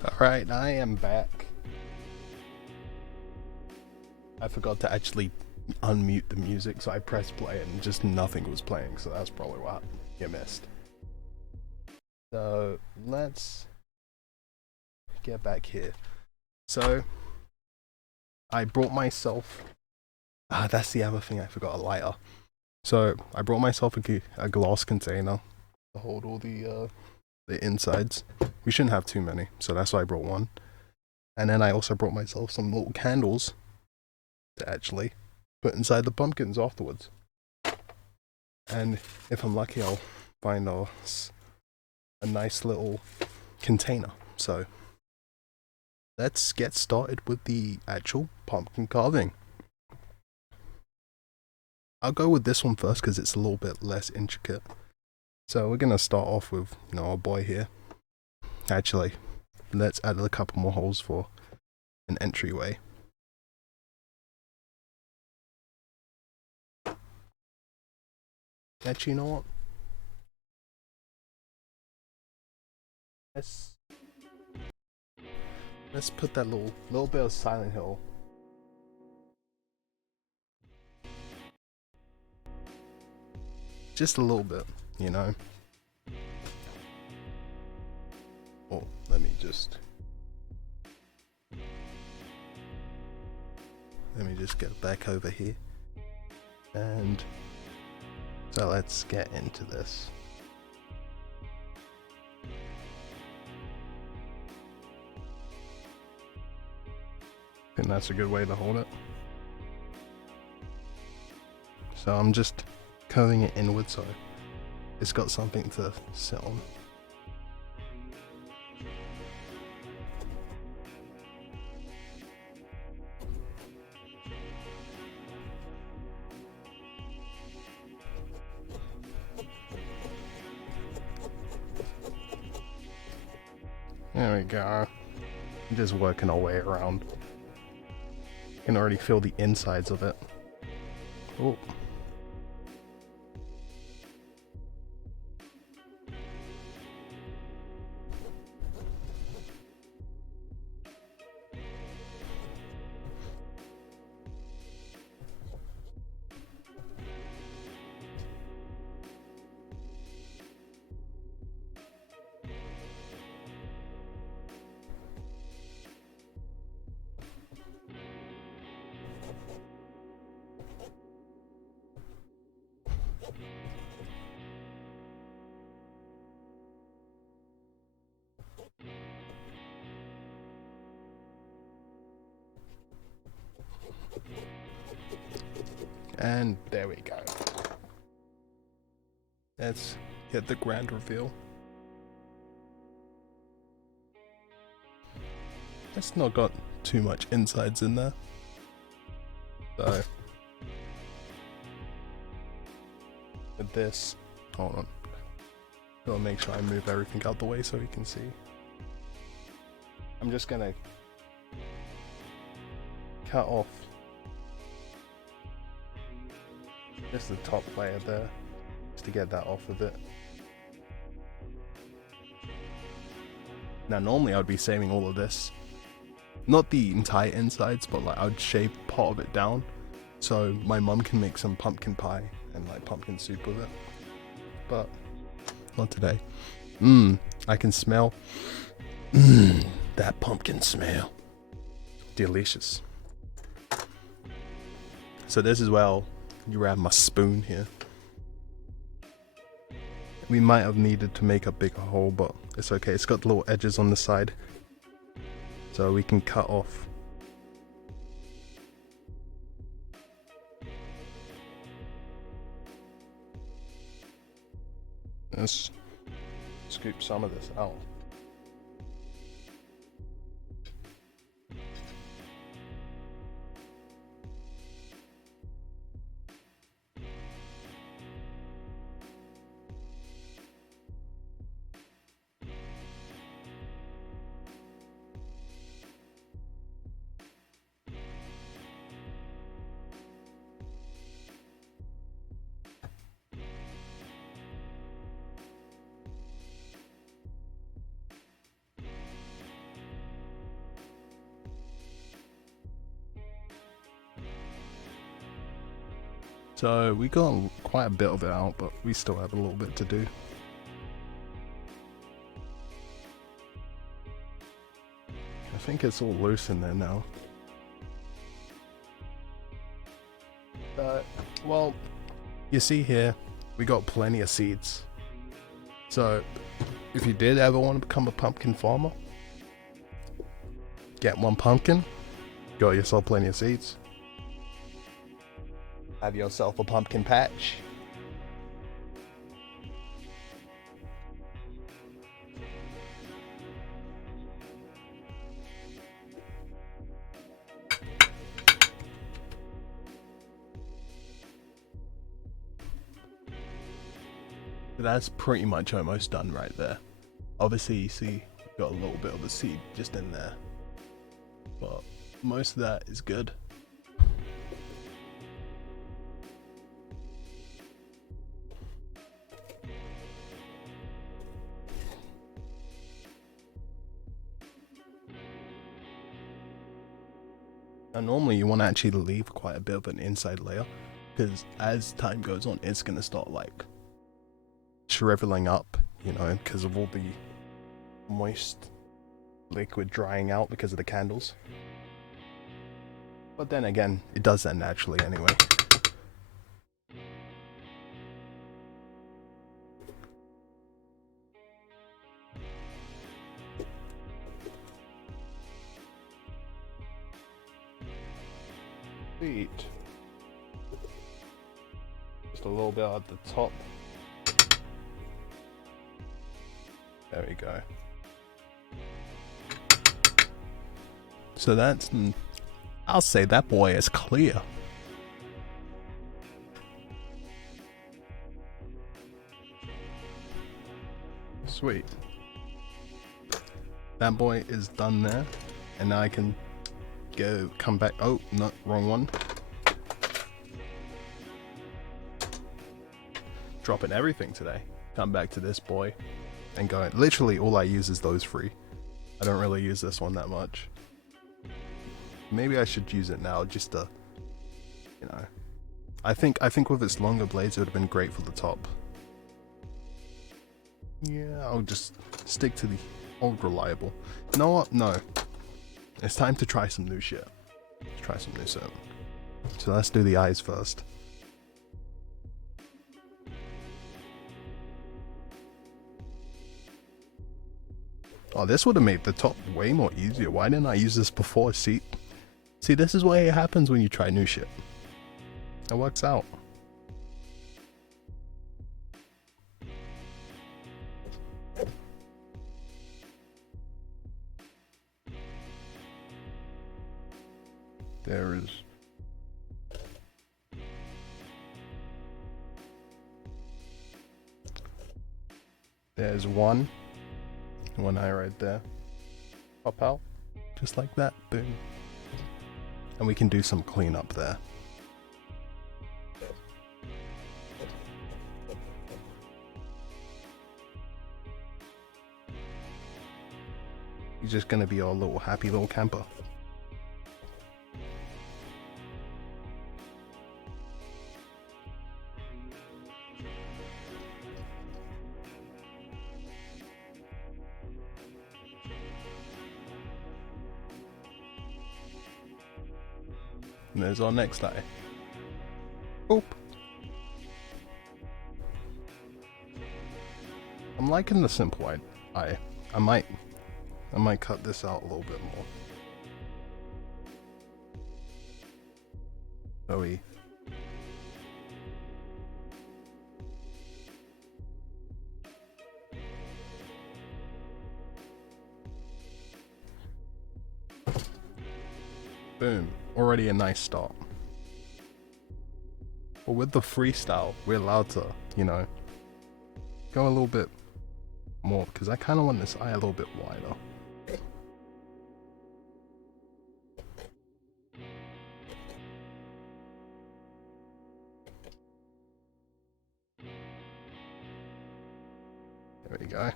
Alright, I am back. I forgot to actually unmute the music, so I pressed play and just nothing was playing, so that's probably what you missed. So, let's get back here. So, I brought myself... that's the other thing, I forgot, a lighter. So, I brought myself a glass container to hold all the insides. We shouldn't have too many, so that's why I brought one. And then I also brought myself some little candles to actually put inside the pumpkins afterwards. And if I'm lucky, I'll find a nice little container. So let's get started with the actual pumpkin carving. I'll go with this one first because it's a little bit less intricate. So we're gonna start off with, our boy here. Actually, let's add a couple more holes for an entryway. Actually, you know what? Let's put that little bit of Silent Hill. Just a little bit, Oh, let me just get back over here. And so let's get into this. I think that's a good way to hold it. So I'm just curving it inward so it's got something to sit on. There we go. Just working our way around. You can already feel the insides of it. Oh. And there we go. Let's get the grand reveal. It's not got too much insides in there. So with this, hold on. Gotta make sure I move everything out the way so you can see. I'm just gonna cut off just the top layer there, just to get that off of it. Now normally I'd be saving all of this, not the entire insides, but like I'd shave part of it down so my mum can make some pumpkin pie and like pumpkin soup with it, but not today. I can smell that pumpkin smell. Delicious. So this is where you grab my spoon here. We might have needed to make a bigger hole, but it's okay. It's got little edges on the side, so we can cut off. Let's scoop some of this out. So we got quite a bit of it out, but we still have a little bit to do. I think it's all loose in there now. Well, you see here, we got plenty of seeds. So, if you did ever want to become a pumpkin farmer, get one pumpkin, got yourself plenty of seeds. Have yourself a pumpkin patch. That's pretty much almost done right there. Obviously, you see, got a little bit of a seed just in there, but most of that is good. And normally you want to actually leave quite a bit of an inside layer, because as time goes on, it's going to start like shriveling up, you know, because of all the moist liquid drying out because of the candles. But then again, it does that naturally anyway. Sweet. Just a little bit at the top. There we go. So that's, I'll say that boy is clear. Sweet. That boy is done there. And now I can come back. Oh, no, wrong one. Dropping everything today. Come back to this boy. And go. Literally all I use is those three. I don't really use this one that much. Maybe I should use it now just to, you know. I think with its longer blades it would have been great for the top. Yeah, I'll just stick to the old reliable. You know what? No. It's time to try some new shit. Let's try some new shit. So let's do the eyes first. Oh, this would have made the top way more easier. Why didn't I use this before? See, this is what happens when you try new shit. It works out. There is. There's one eye right there. Pop out. Just like that. Boom. And we can do some cleanup there. He's just gonna be our little happy little camper. And there's our next eye. Boop. I'm liking the simple eye. I might cut this out a little bit more. So we boom. Already a nice start. But with the freestyle, we're allowed to, you know, go a little bit more, because I kind of want this eye a little bit wider. There we go.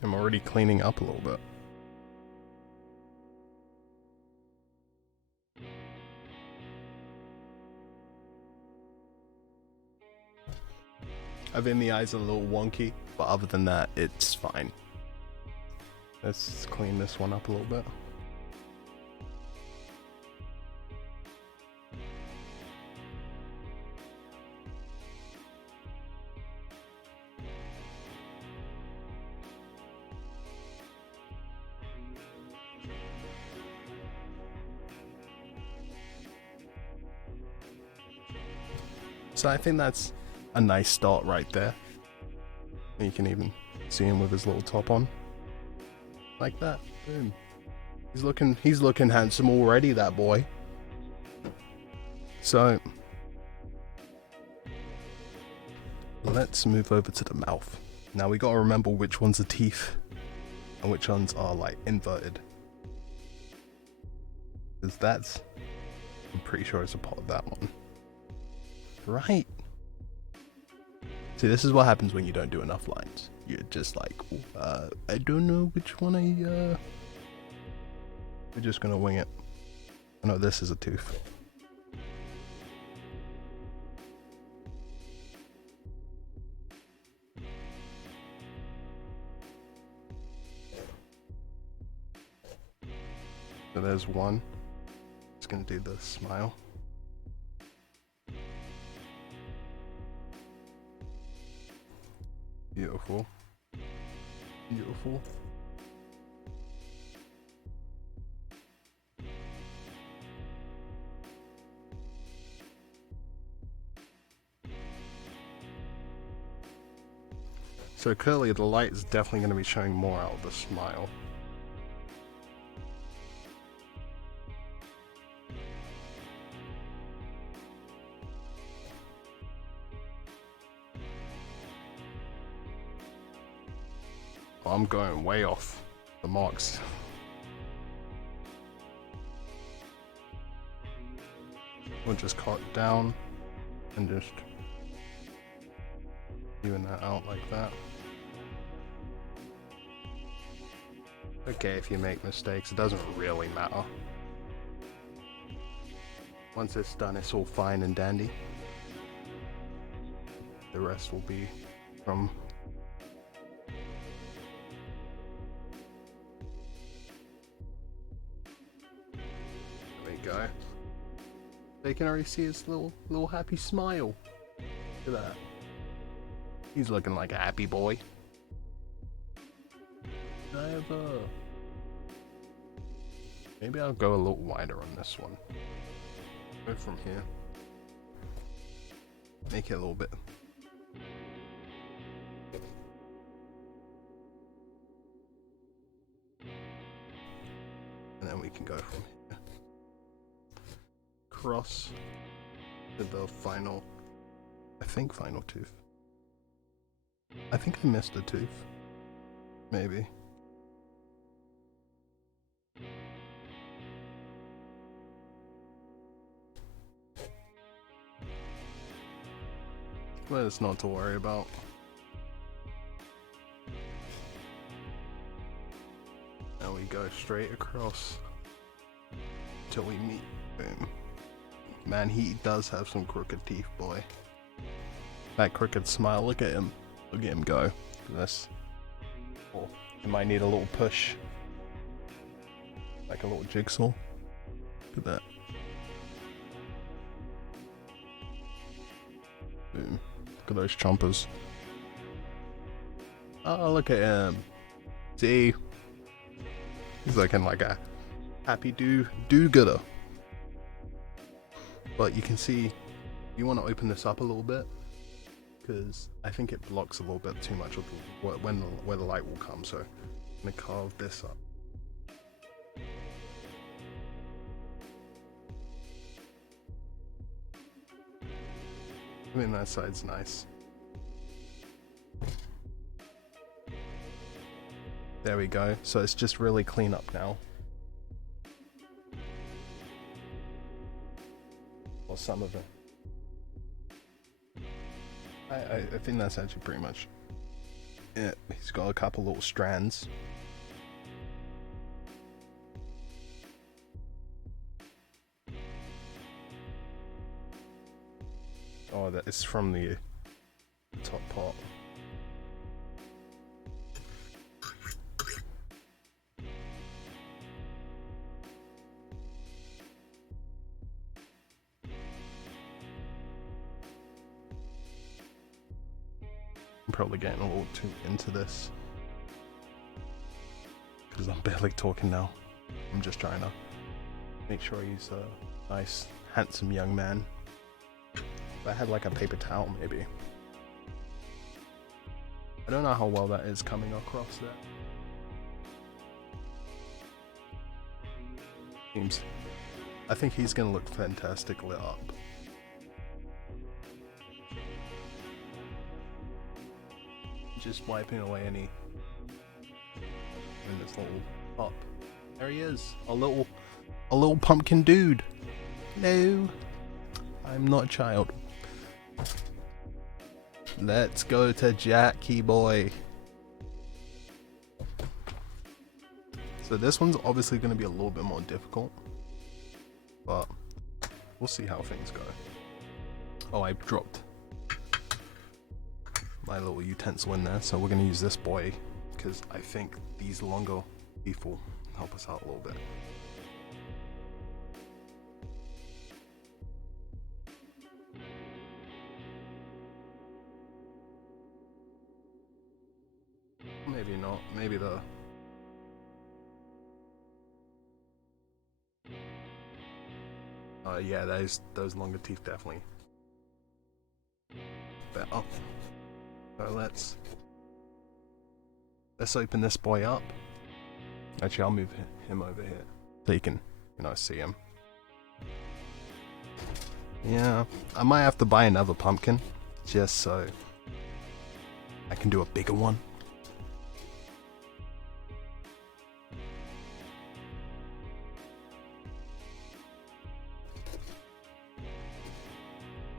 I'm already cleaning up a little bit. I think the eyes are a little wonky, but other than that, it's fine. Let's clean this one up a little bit. So I think that's a nice start right there. You can even see him with his little top on. Like that. Boom. He's looking handsome already, that boy. So let's move over to the mouth. Now we gotta remember which ones are teeth and which ones are like inverted. Because that's, I'm pretty sure it's a part of that one. Right. See, this is what happens when you don't do enough lines. You're just like, I don't know which one we're just gonna wing it. I know this is a tooth. So there's one. Just gonna do the smile. Beautiful. Beautiful. So clearly the light is definitely going to be showing more out of the smile. I'm going way off the marks. We'll just cut it down and just even that out like that. Okay, if you make mistakes, it doesn't really matter. Once it's done, it's all fine and dandy. The rest will be from go. They can already see his little happy smile. Look at that. He's looking like a happy boy. Never. Maybe I'll go a little wider on this one. Go from here. Make it a little bit. And then we can go from here. Cross to the final, I think final tooth. I think I missed a tooth. Maybe. But it's not to worry about. Now we go straight across till we meet. Boom. Man, he does have some crooked teeth, boy. That crooked smile, look at him. Look at him go. This. Oh, he might need a little push. Like a little jigsaw. Look at that. Boom. Look at those chompers. Oh, look at him. See? He's looking like a happy do-gooder. But you can see, you want to open this up a little bit, because I think it blocks a little bit too much of where the light will come, so I'm going to carve this up. I mean, that side's nice. There we go, so it's just really clean up now. Or some of it. I think that's actually pretty much it. He's got a couple little strands. Oh, that is from the the top pot. I'm probably getting a little too into this because I'm barely talking now. I'm just trying to make sure he's a nice, handsome young man. If I had like a paper towel, maybe. I don't know how well that is coming across there. I think he's gonna look fantastic lit up. Just wiping away any in this little pop. There he is, a little pumpkin dude. No, I'm not a child. Let's go to Jackie boy. So this one's obviously going to be a little bit more difficult, but we'll see how things go. Oh, I dropped my little utensil in there, so we're going to use this boy because I think these longer teeth will help us out a little bit. Maybe not. Maybe the yeah, those longer teeth definitely better. So let's open this boy up. Actually, I'll move him over here so you can, see him. Yeah, I might have to buy another pumpkin just so I can do a bigger one.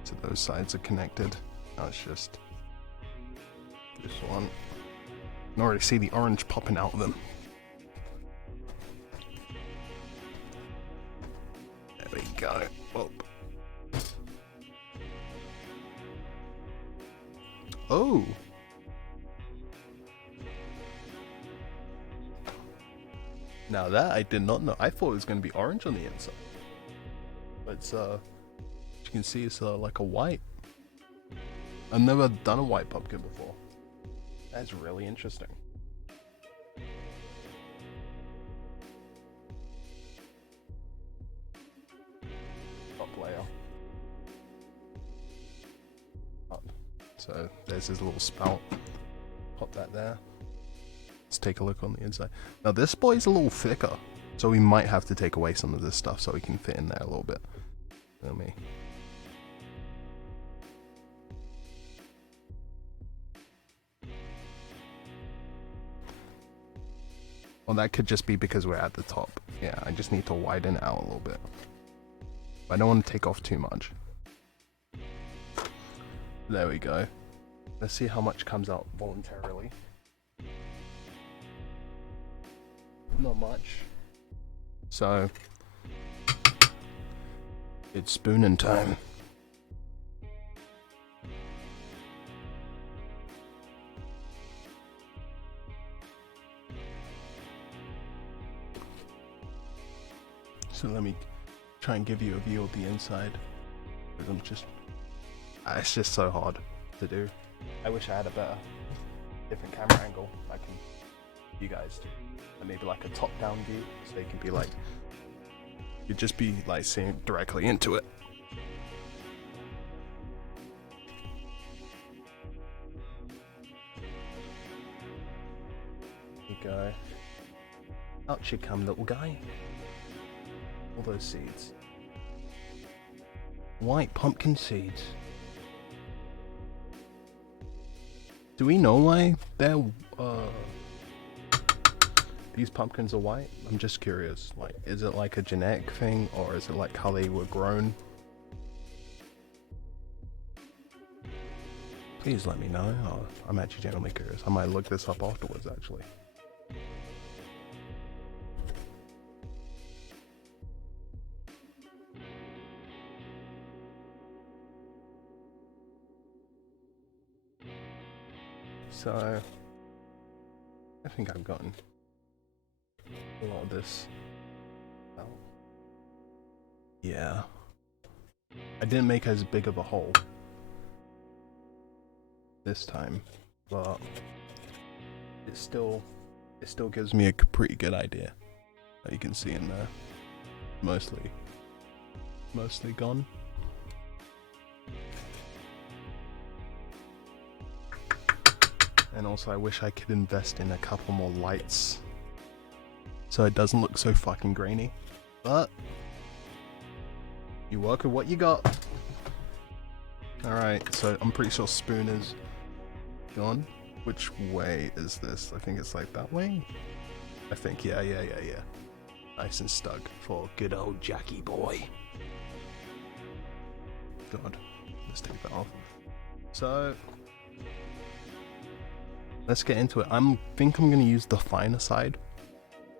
So those sides are connected. Now it's just this one. You can already see the orange popping out of them. There we go. Whoa. Oh. Now that I did not know. I thought it was going to be orange on the inside. But it's you can see it's like a white. I've never done a white pumpkin before. That's really interesting. Top layer. Up. So there's his little spout. Pop that there. Let's take a look on the inside. Now this boy's a little thicker, so we might have to take away some of this stuff so he can fit in there a little bit. Let me. Well, that could just be because we're at the top. Yeah, I just need to widen it out a little bit. I don't want to take off too much. There we go. Let's see how much comes out voluntarily. Not much. So, it's spooning time. So let me try and give you a view of the inside. It's just so hard to do. I wish I had a better, different camera angle I can you guys do. And maybe like a top-down view, so you can be like, you'd just be like seeing directly into it. There you go. Out you come, little guy. All those seeds. White pumpkin seeds. Do we know why they're these pumpkins are white? I'm just curious. Like, is it like a genetic thing, or is it like how they were grown? Please let me know. I'm actually genuinely curious. I might look this up afterwards, actually. So I think I've gotten a lot of this out. Yeah. I didn't make as big of a hole this time, but it still gives me a pretty good idea. That you can see in there. Mostly gone. And also I wish I could invest in a couple more lights so it doesn't look so fucking grainy. But you work with what you got. Alright, so I'm pretty sure Spoon is gone. Which way is this? I think it's like that way? I think, yeah. Nice and stuck for good old Jackie boy. God, let's take that off. So, let's get into it. Think I'm gonna use the finer side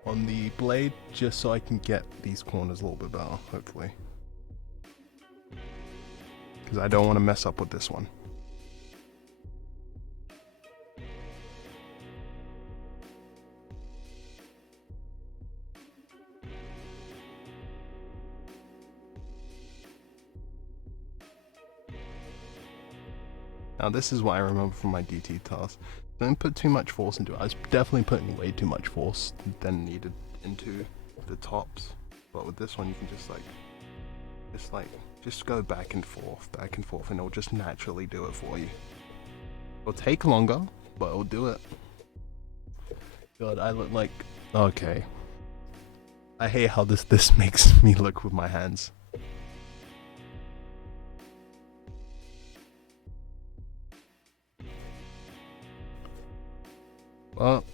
on the blade just so I can get these corners a little bit better, hopefully. Because I don't want to mess up with this one. Now this is what I remember from my DT task. Don't put too much force into it. I was definitely putting way too much force than needed into the tops. But with this one you can just go back and forth, and it'll just naturally do it for you. It'll take longer, but it'll do it. God, I look like... Okay. I hate how this makes me look with my hands. Well,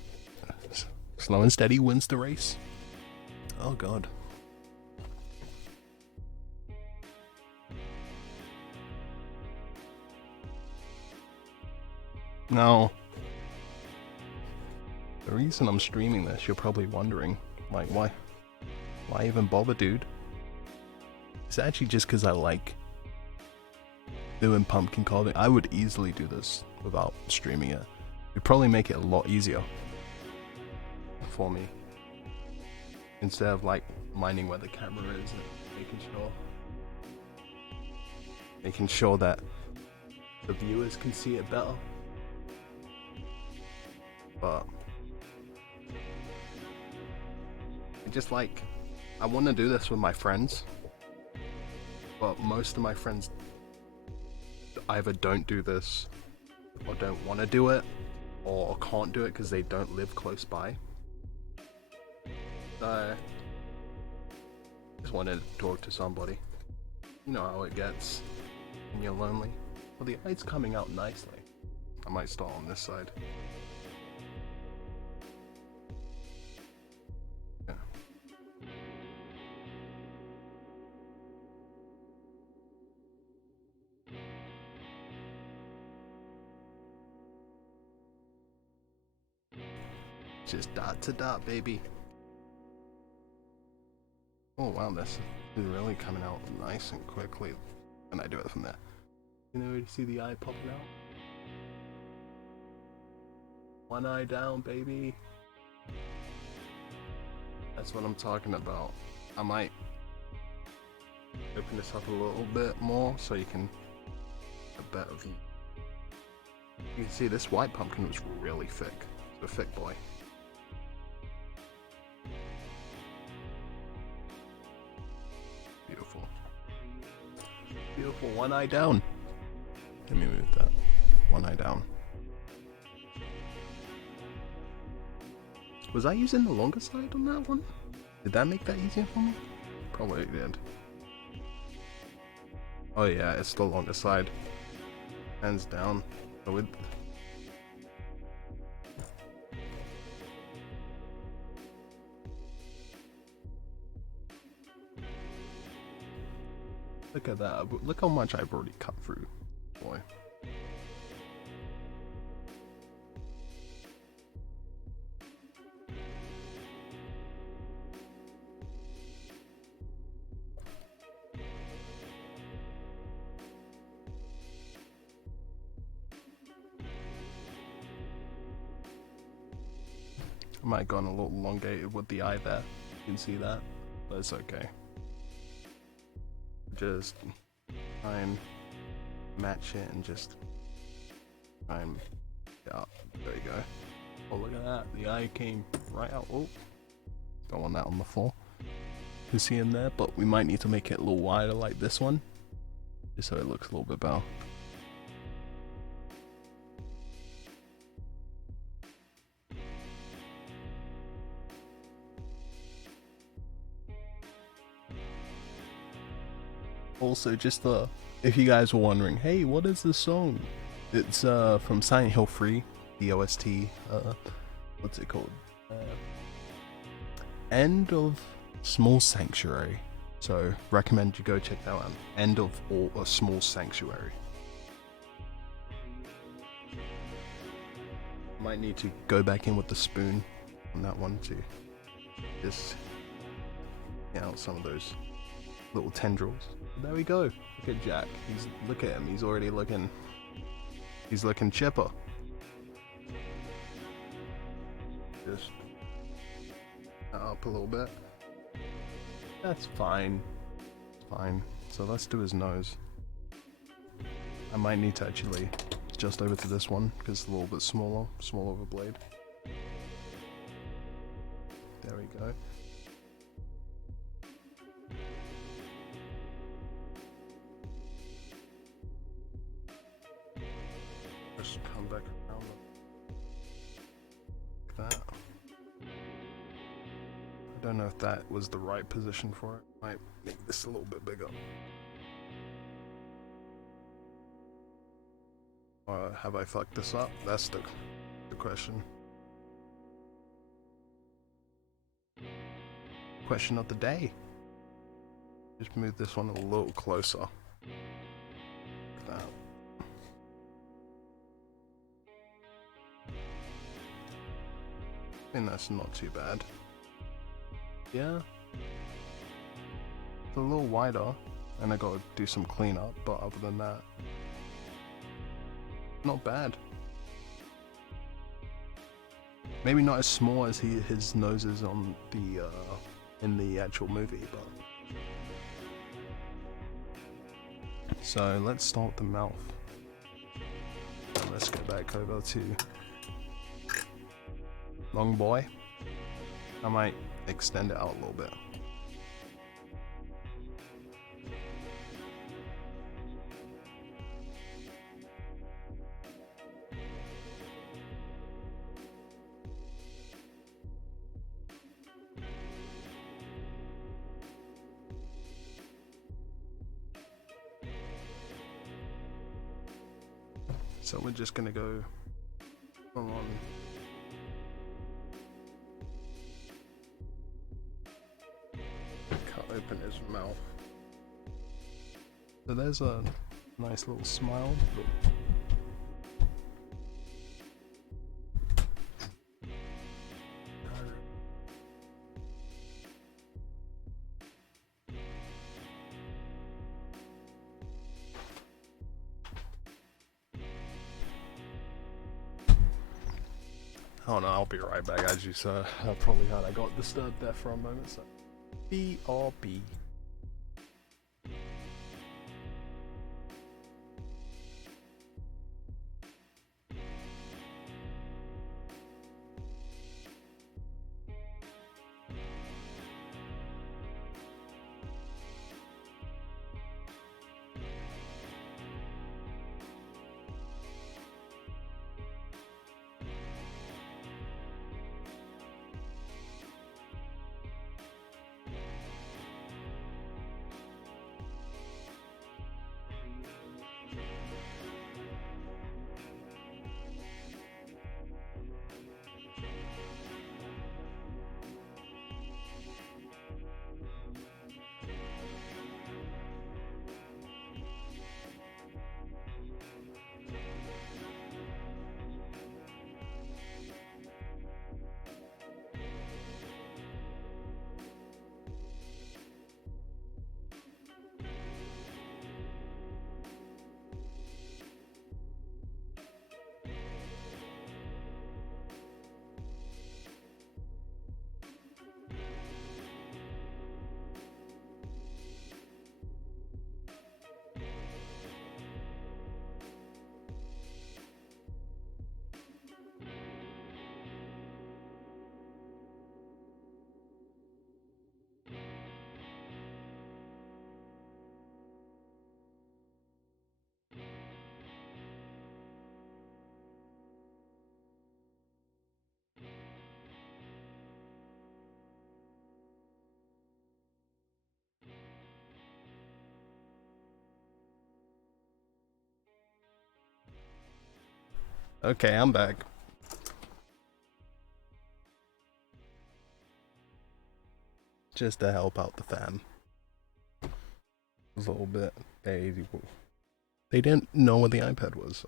slow and steady wins the race. Oh god. Now, the reason I'm streaming this, you're probably wondering, like, why even bother, dude? It's actually just because I like doing pumpkin carving. I would easily do this without streaming it. It'd probably make it a lot easier for me, instead of like minding where the camera is and making sure that the viewers can see it better. But I want to do this with my friends, but most of my friends either don't do this or don't want to do it or can't do it because they don't live close by. So just wanted to talk to somebody. You know how it gets when you're lonely. Well, the eye's coming out nicely. I might start on this side. Yeah. Just dot to dot, baby. Oh wow, this is really coming out nice and quickly. And I do it from there. You can already see the eye popping out. One eye down, baby. That's what I'm talking about. I might open this up a little bit more so you can get a better view. You can see this white pumpkin was really thick. It's a thick boy. Beautiful. Beautiful. One eye down. Let me move that. One eye down. Was I using the longer side on that one? Did that make that easier for me? Probably did. Oh yeah, it's the longer side. Hands down. But with... Look at that. Look how much I've already cut through. Boy. I might have gone a little elongated with the eye there. You can see that, but it's okay. Just try and match it and just try and, yeah, there you go. Oh, look at that, the eye came right out. Oh, don't want that on the floor. You can see in there, but we might need to make it a little wider like this one, just so it looks a little bit better. Also, just if you guys were wondering, hey, what is this song? It's from Silent Hill 3, the OST. What's it called? End of Small Sanctuary. So recommend you go check that one. End of a Small Sanctuary. Might need to go back in with the spoon on that one to just get out some of those little tendrils. There we go. Look at Jack. Look at him. He's already looking. He's looking chipper. Just up a little bit. That's fine. Fine. So let's do his nose. I might need to actually adjust over to this one because it's a little bit smaller of a blade. There we go. Just come back around like that. I don't know if that was the right position for it. Might make this a little bit bigger. Or have I fucked this up? That's the question. Question of the day. Just move this one a little closer. Like that. I think that's not too bad. Yeah. It's a little wider, and I gotta do some cleanup, but other than that, not bad. Maybe not as small as his nose is on the in the actual movie, but so let's start with the mouth. And let's go back over to Long Boy. I might extend it out a little bit. So we're just gonna go on cut open his mouth. So there's a nice little smile. Oh no, I'll be right back. As you said, I probably heard I got disturbed there for a moment, so BRB. Okay, I'm back. Just to help out the fam. A little bit. They didn't know what the iPad was.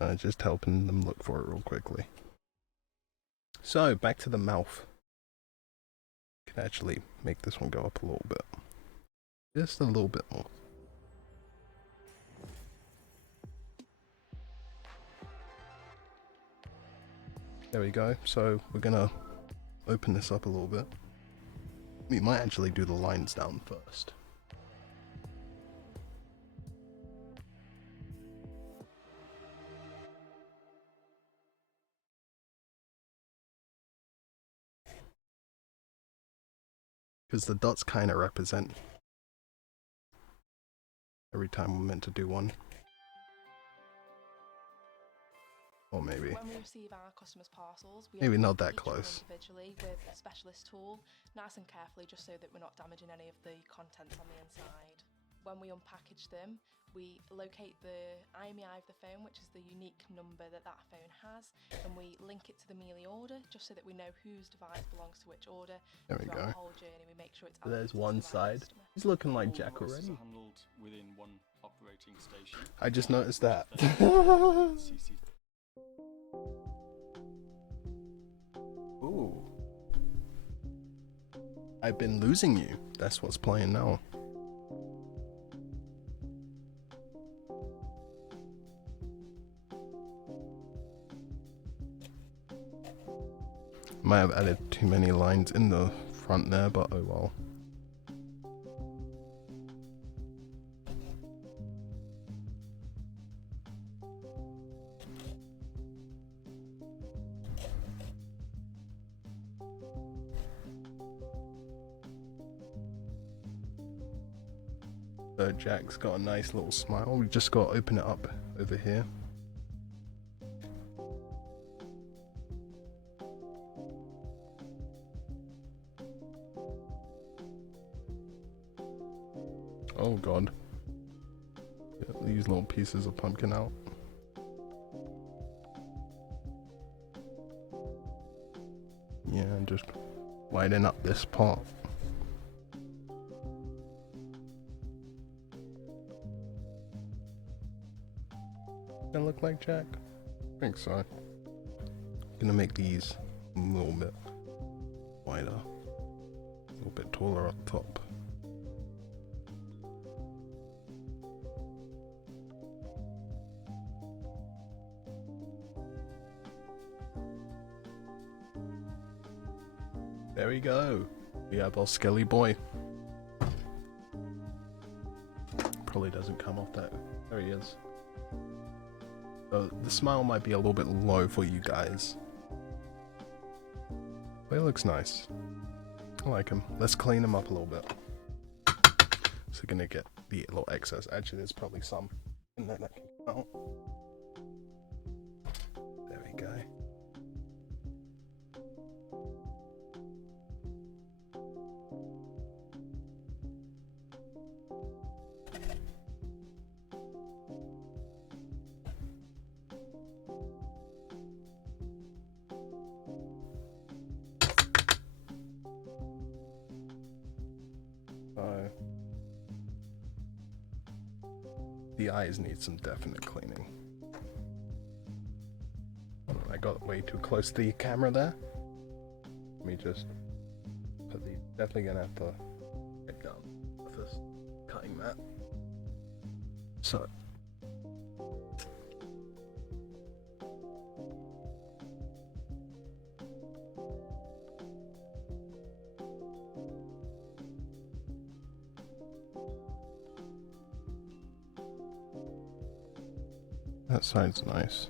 So. Just helping them look for it real quickly. So, back to the mouth. Can actually make this one go up a little bit. Just a little bit more. There we go. So we're gonna open this up a little bit. We might actually do the lines down first. Because the dots kind of represent every time we're meant to do one. Or maybe. When we receive our customers' parcels, we maybe not that close. Individually with a specialist tool, nice and carefully, just so that we're not damaging any of the contents on the inside. When we unpackage them, we locate the IMEI of the phone, which is the unique number that that phone has, and we link it to the Mealy order, just so that we know whose device belongs to which order. There we go. The whole journey, we make sure it's There's one side. He's looking like Jack already. Within one operating station. I just noticed that. Ooh. I've been losing you. That's what's playing now. Might have added too many lines in the front there, but oh well. So Jack's got a nice little smile. We just got to open it up over here. Oh god. Get these little pieces of pumpkin out. Yeah, and just widen up this part. Gonna look like Jack? I think so. Gonna make these a little bit wider, a little bit taller up top. There we go. We have our Skelly boy. Probably doesn't come off that. There he is. So the smile might be a little bit low for you guys. But it looks nice. I like him. Let's clean him up a little bit. So we're gonna get the little excess. Actually, there's probably some in there that can come out. There we go. The eyes need some definite cleaning. I got way too close to the camera there. Let me just put these. Definitely gonna have to get down with this cutting mat. So. That side's nice.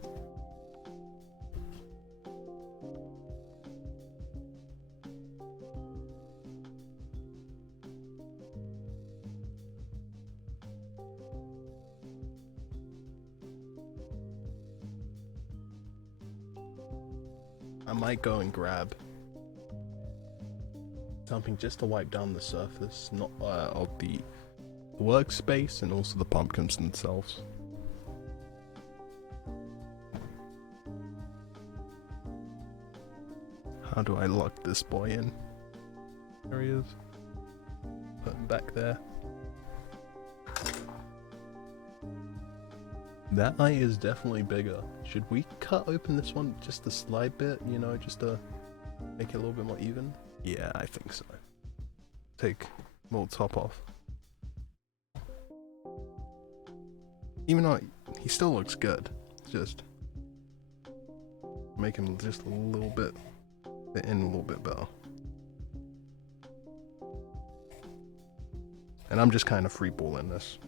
I might go and grab something just to wipe down the surface, not of the workspace and also the pumpkins themselves. How do I lock this boy in? There he is. Put him back there. That eye is definitely bigger. Should we cut open this one just a slight bit, you know, just to make it a little bit more even? Yeah, I think so. Take more top off. Even though he still looks good, just make him just a little bit fit in a little bit better. And I'm just kind of freeballing this.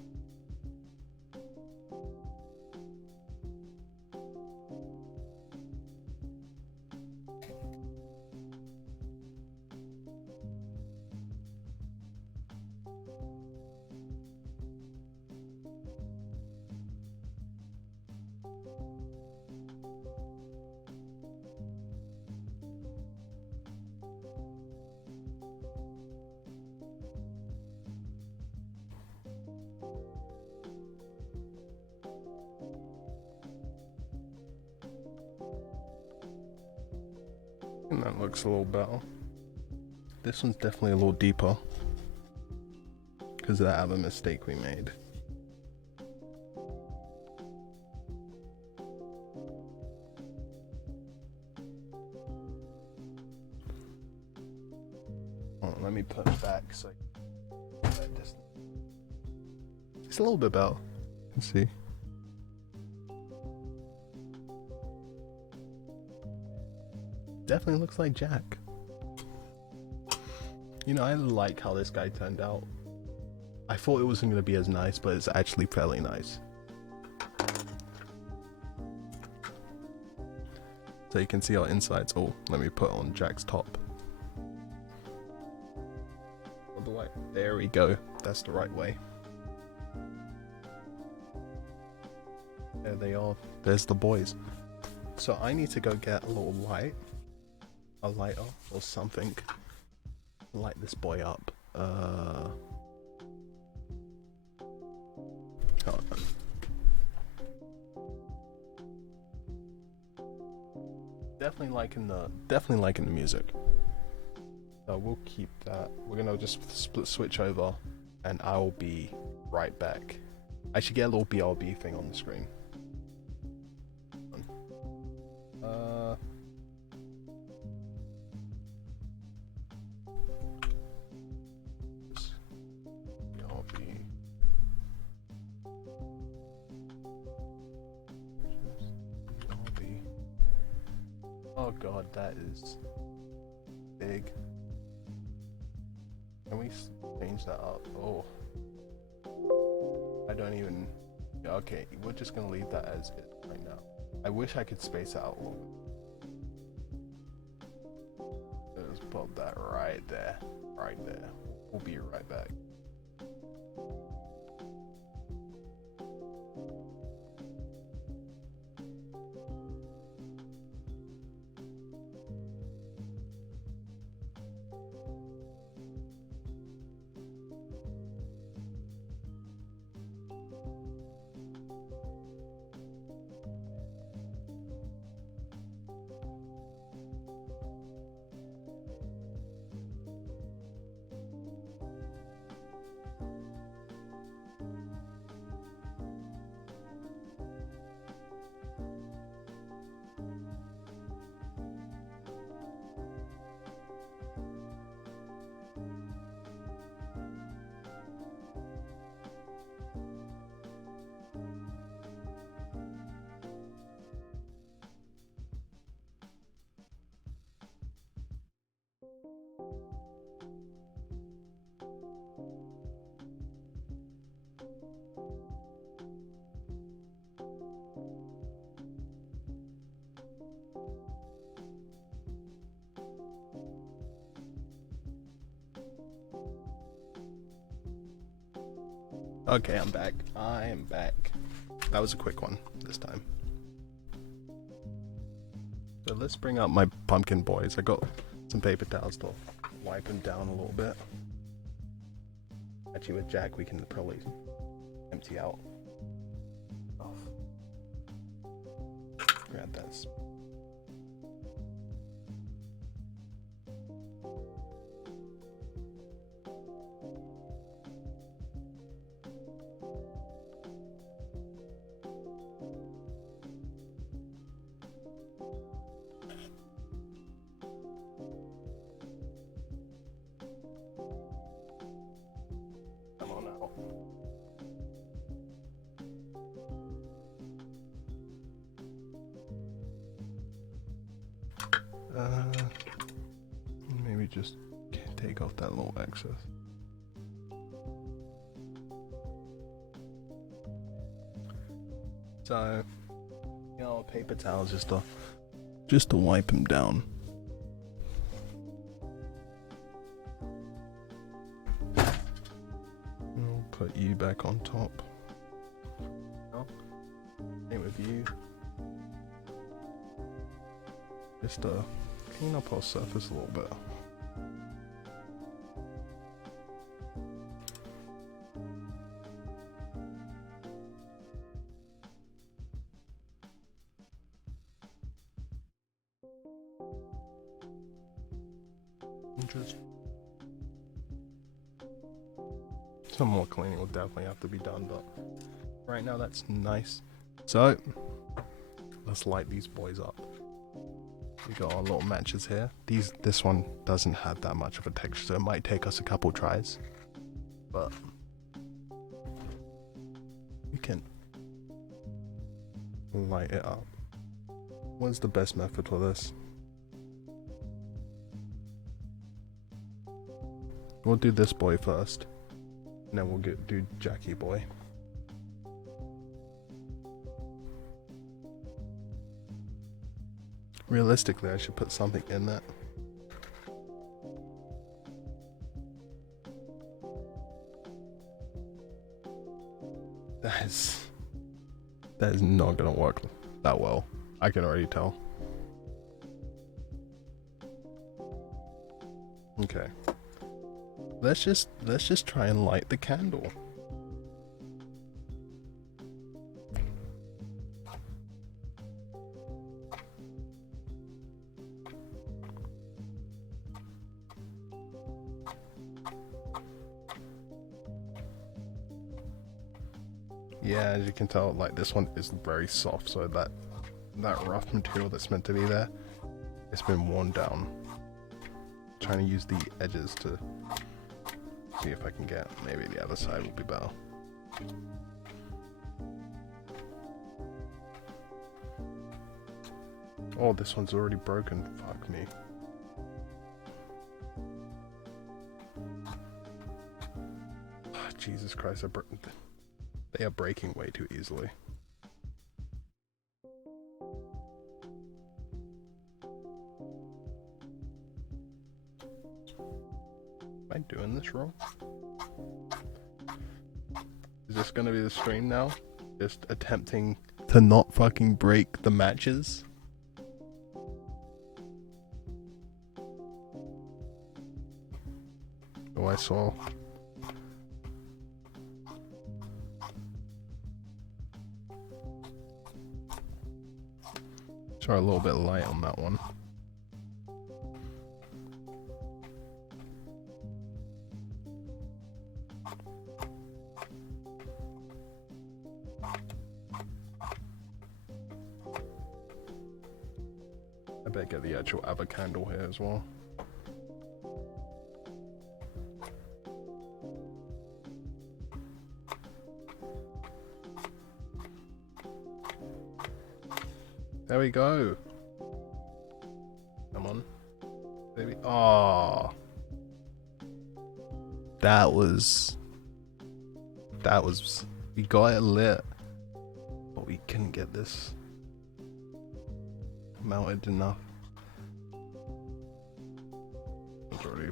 And that looks a little better. This one's definitely a little deeper because of that other mistake we made. Hold on, let me put it back so it's a little bit better. You can see. Definitely looks like Jack. You know, I like how this guy turned out. I thought it wasn't going to be as nice, but it's actually fairly nice. So you can see our insides. Oh, let me put on Jack's top. All the way. There we go. That's the right way. There they are. There's the boys. So I need to go get a little light. A lighter or something. Light this boy up. Hold on. Definitely liking the music. So we'll keep that. We're gonna just switch over, and I'll be right back. I should get a little BRB thing on the screen. Oh god, that is big. Can we change that up? Oh, I don't even. Yeah, okay, we're just gonna leave that as it right now. I wish I could space it out a little bit. Just put that right there, right there. We'll be right back. Okay, I'm back. I am back. That was a quick one this time. So let's bring up my pumpkin boys. I got some paper towels to wipe them down a little bit. Actually, with Jack, we can probably empty out. Grab that. top. Maybe just take off that little excess. So, you know, paper towels just to wipe them down. I'll put you back on top. Same with you. Just clean up our surface a little bit. Just some more cleaning will definitely have to be done, but right now that's nice. So let's light these boys up. We got our little matches here. This one doesn't have that much of a texture, so it might take us a couple tries, but we can light it up. What's the best method for this? We'll do this boy first, and then we'll do Jackie boy. Realistically, I should put something in that. That is not gonna work that well. I can already tell. Okay. Let's just try and light the candle. Yeah, as you can tell, like this one is very soft, so that rough material that's meant to be there, it's been worn down. Trying to use the edges to see if I can get, maybe the other side will be better. Oh, this one's already broken. Fuck me. Oh, Jesus Christ, they are breaking way too easily. Am I doing this wrong? Is this gonna be the stream now? Just attempting to not fucking break the matches? Oh, I saw. Try a little bit light on that one. I better get the actual other candle here as well. There we go. Come on, baby. Ah, that was. We got it lit, but we couldn't get this melted enough. It's already.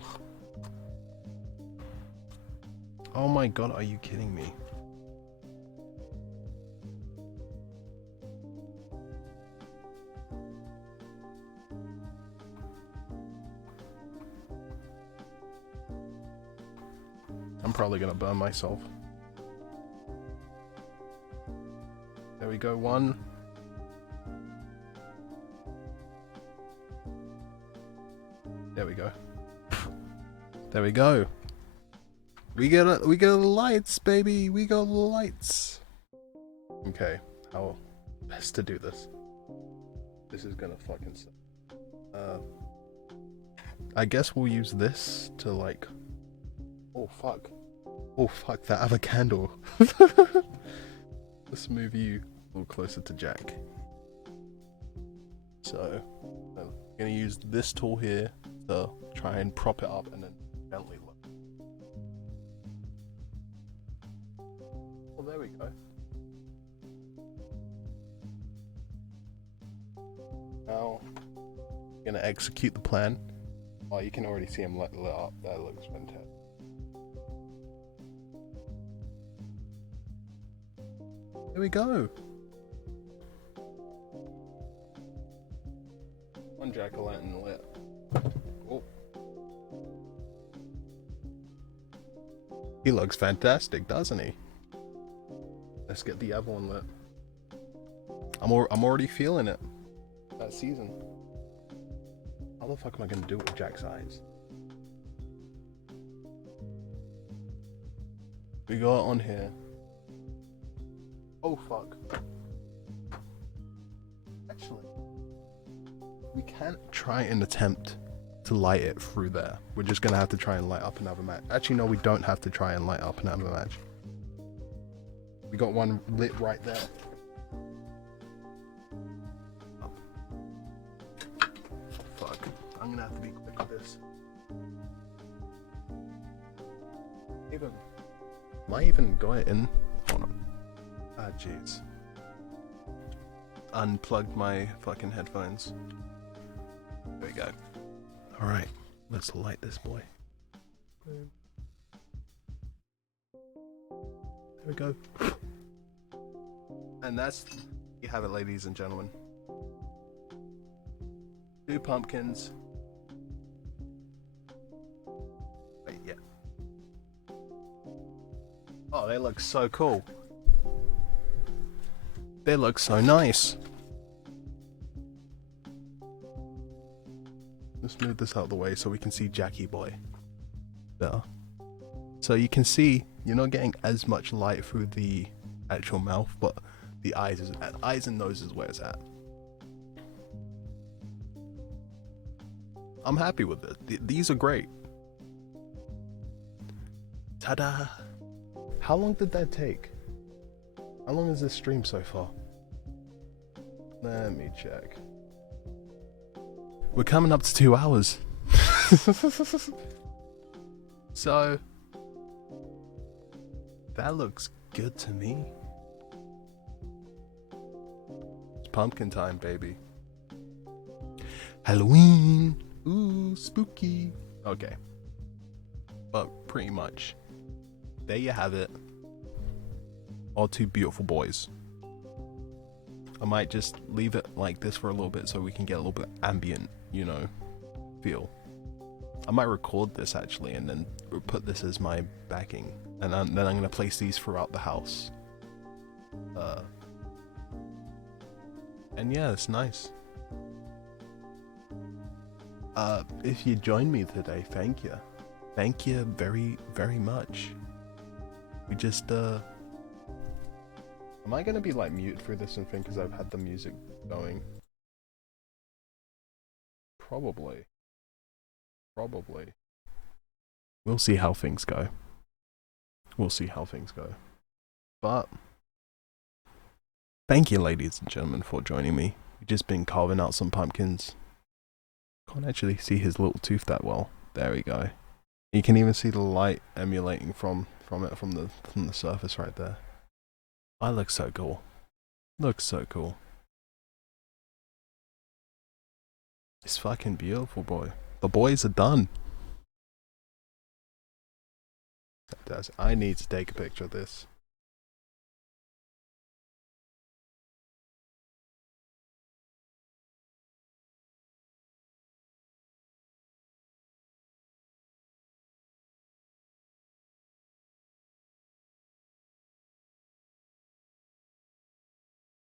Oh my god, are you kidding me? I'm probably gonna burn myself. There we go, one. There we go. There we go. We got the lights, baby. We got the lights. Okay, how best to do this? This is gonna fucking suck. I guess we'll use this to like. Oh fuck. Oh fuck that, I have a candle. Let's move you a little closer to Jack. So, I'm gonna use this tool here to try and prop it up and then gently lift. Well, there we go. Now, I'm gonna execute the plan. Oh, you can already see him lit up. That looks fantastic. Here we go. One jack-o'-lantern lit. Oh. He looks fantastic, doesn't he? Let's get the other one lit. I'm already feeling it. That season. How the fuck am I gonna do it with Jack's eyes? We got on here. Oh fuck. Actually, we can't try and attempt to light it through there. We're just gonna have to try and light up another match. Actually, no, we don't have to try and light up another match. We got one lit right there. Oh. Fuck. I'm gonna have to be quick with this. Am I even going in? Hold on. Ah, jeez. Unplugged my fucking headphones. There we go. Alright, let's light this boy. Boom. There we go. And that's, you have it, ladies and gentlemen. 2 pumpkins. Wait, yeah. Oh, they look so cool. They look so nice. Let's move this out of the way so we can see Jackie boy better. So you can see you're not getting as much light through the actual mouth, but the eyes and nose is where it's at. I'm happy with it. These are great. Ta-da! How long did that take? How long is this stream so far? Let me check. We're coming up to 2 hours. So, that looks good to me. It's pumpkin time, baby. Halloween! Ooh, spooky. Okay. But pretty much, there you have it. Our 2 beautiful boys. I might just leave it like this for a little bit so we can get a little bit ambient, you know, feel. I might record this actually and then put this as my backing, and then I'm gonna place these throughout the house. And yeah, it's nice. If you joined me today, thank you. Thank you very, very much. We just, am I gonna be like mute for this and thing because I've had the music going? Probably. We'll see how things go. But thank you, ladies and gentlemen, for joining me. We've just been carving out some pumpkins. Can't actually see his little tooth that well. There we go. You can even see the light emulating from the surface right there. I look so cool. Looks so cool. It's fucking beautiful, boy. The boys are done. I need to take a picture of this.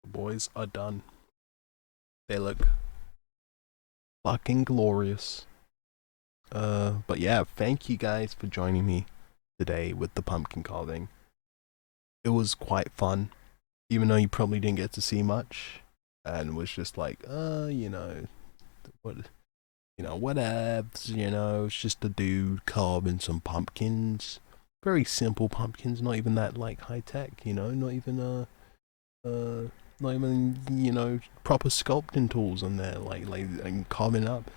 The boys are done. They look fucking glorious. But yeah, thank you guys for joining me today with the pumpkin carving. It was quite fun, even though you probably didn't get to see much, and was just like, you know, whatevs, you know, it's just a dude carving some pumpkins. very simple pumpkins, not even that like high tech, you know, not even you know, proper sculpting tools in there, like and carving up.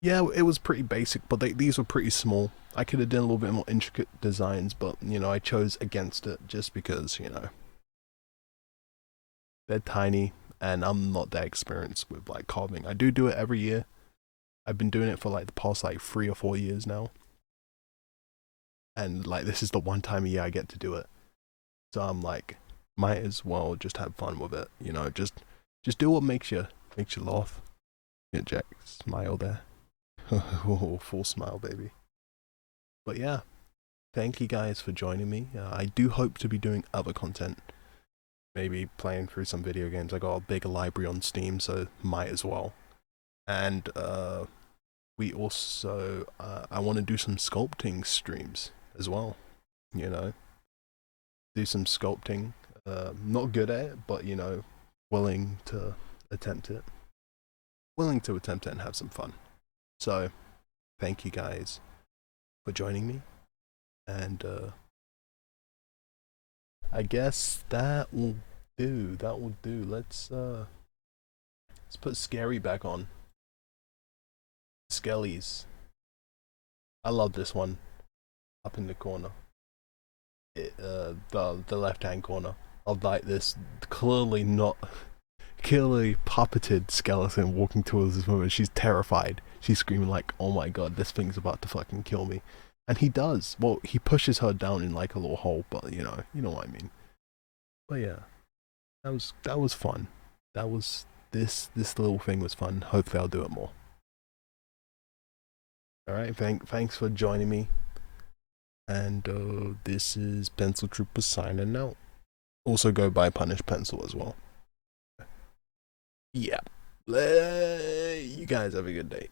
Yeah, it was pretty basic, but these were pretty small. I could have done a little bit more intricate designs, but you know, I chose against it just because, you know, they're tiny and I'm not that experienced with like carving. I do it every year. I've been doing it for like the past like 3 or 4 years now. And like this is the one time a year I get to do it. So I'm like, might as well just have fun with it, you know, just do what makes you laugh. Yeah, Jack, smile there. Full smile, baby. But yeah, thank you guys for joining me. I do hope to be doing other content, maybe playing through some video games. I got a big library on Steam, so might as well. And we also I want to do some sculpting streams as well, you know, do some sculpting. Not good at it, but you know, willing to attempt it and have some fun. So thank you guys for joining me, and I guess that will do. Let's put Scary back on. Skellies. I love this one. Up in the corner. The left hand corner of like this clearly puppeted skeleton walking towards this woman. She's terrified. She's screaming like, "Oh my god, this thing's about to fucking kill me." And he does. Well, he pushes her down in like a little hole, but you know what I mean. But yeah, that was fun. That was this little thing was fun. Hopefully I'll do it more. Alright, thanks for joining me. And this is Pencil Trooper signing out. Also go by Punish Pencil as well. Yeah. You guys have a good day.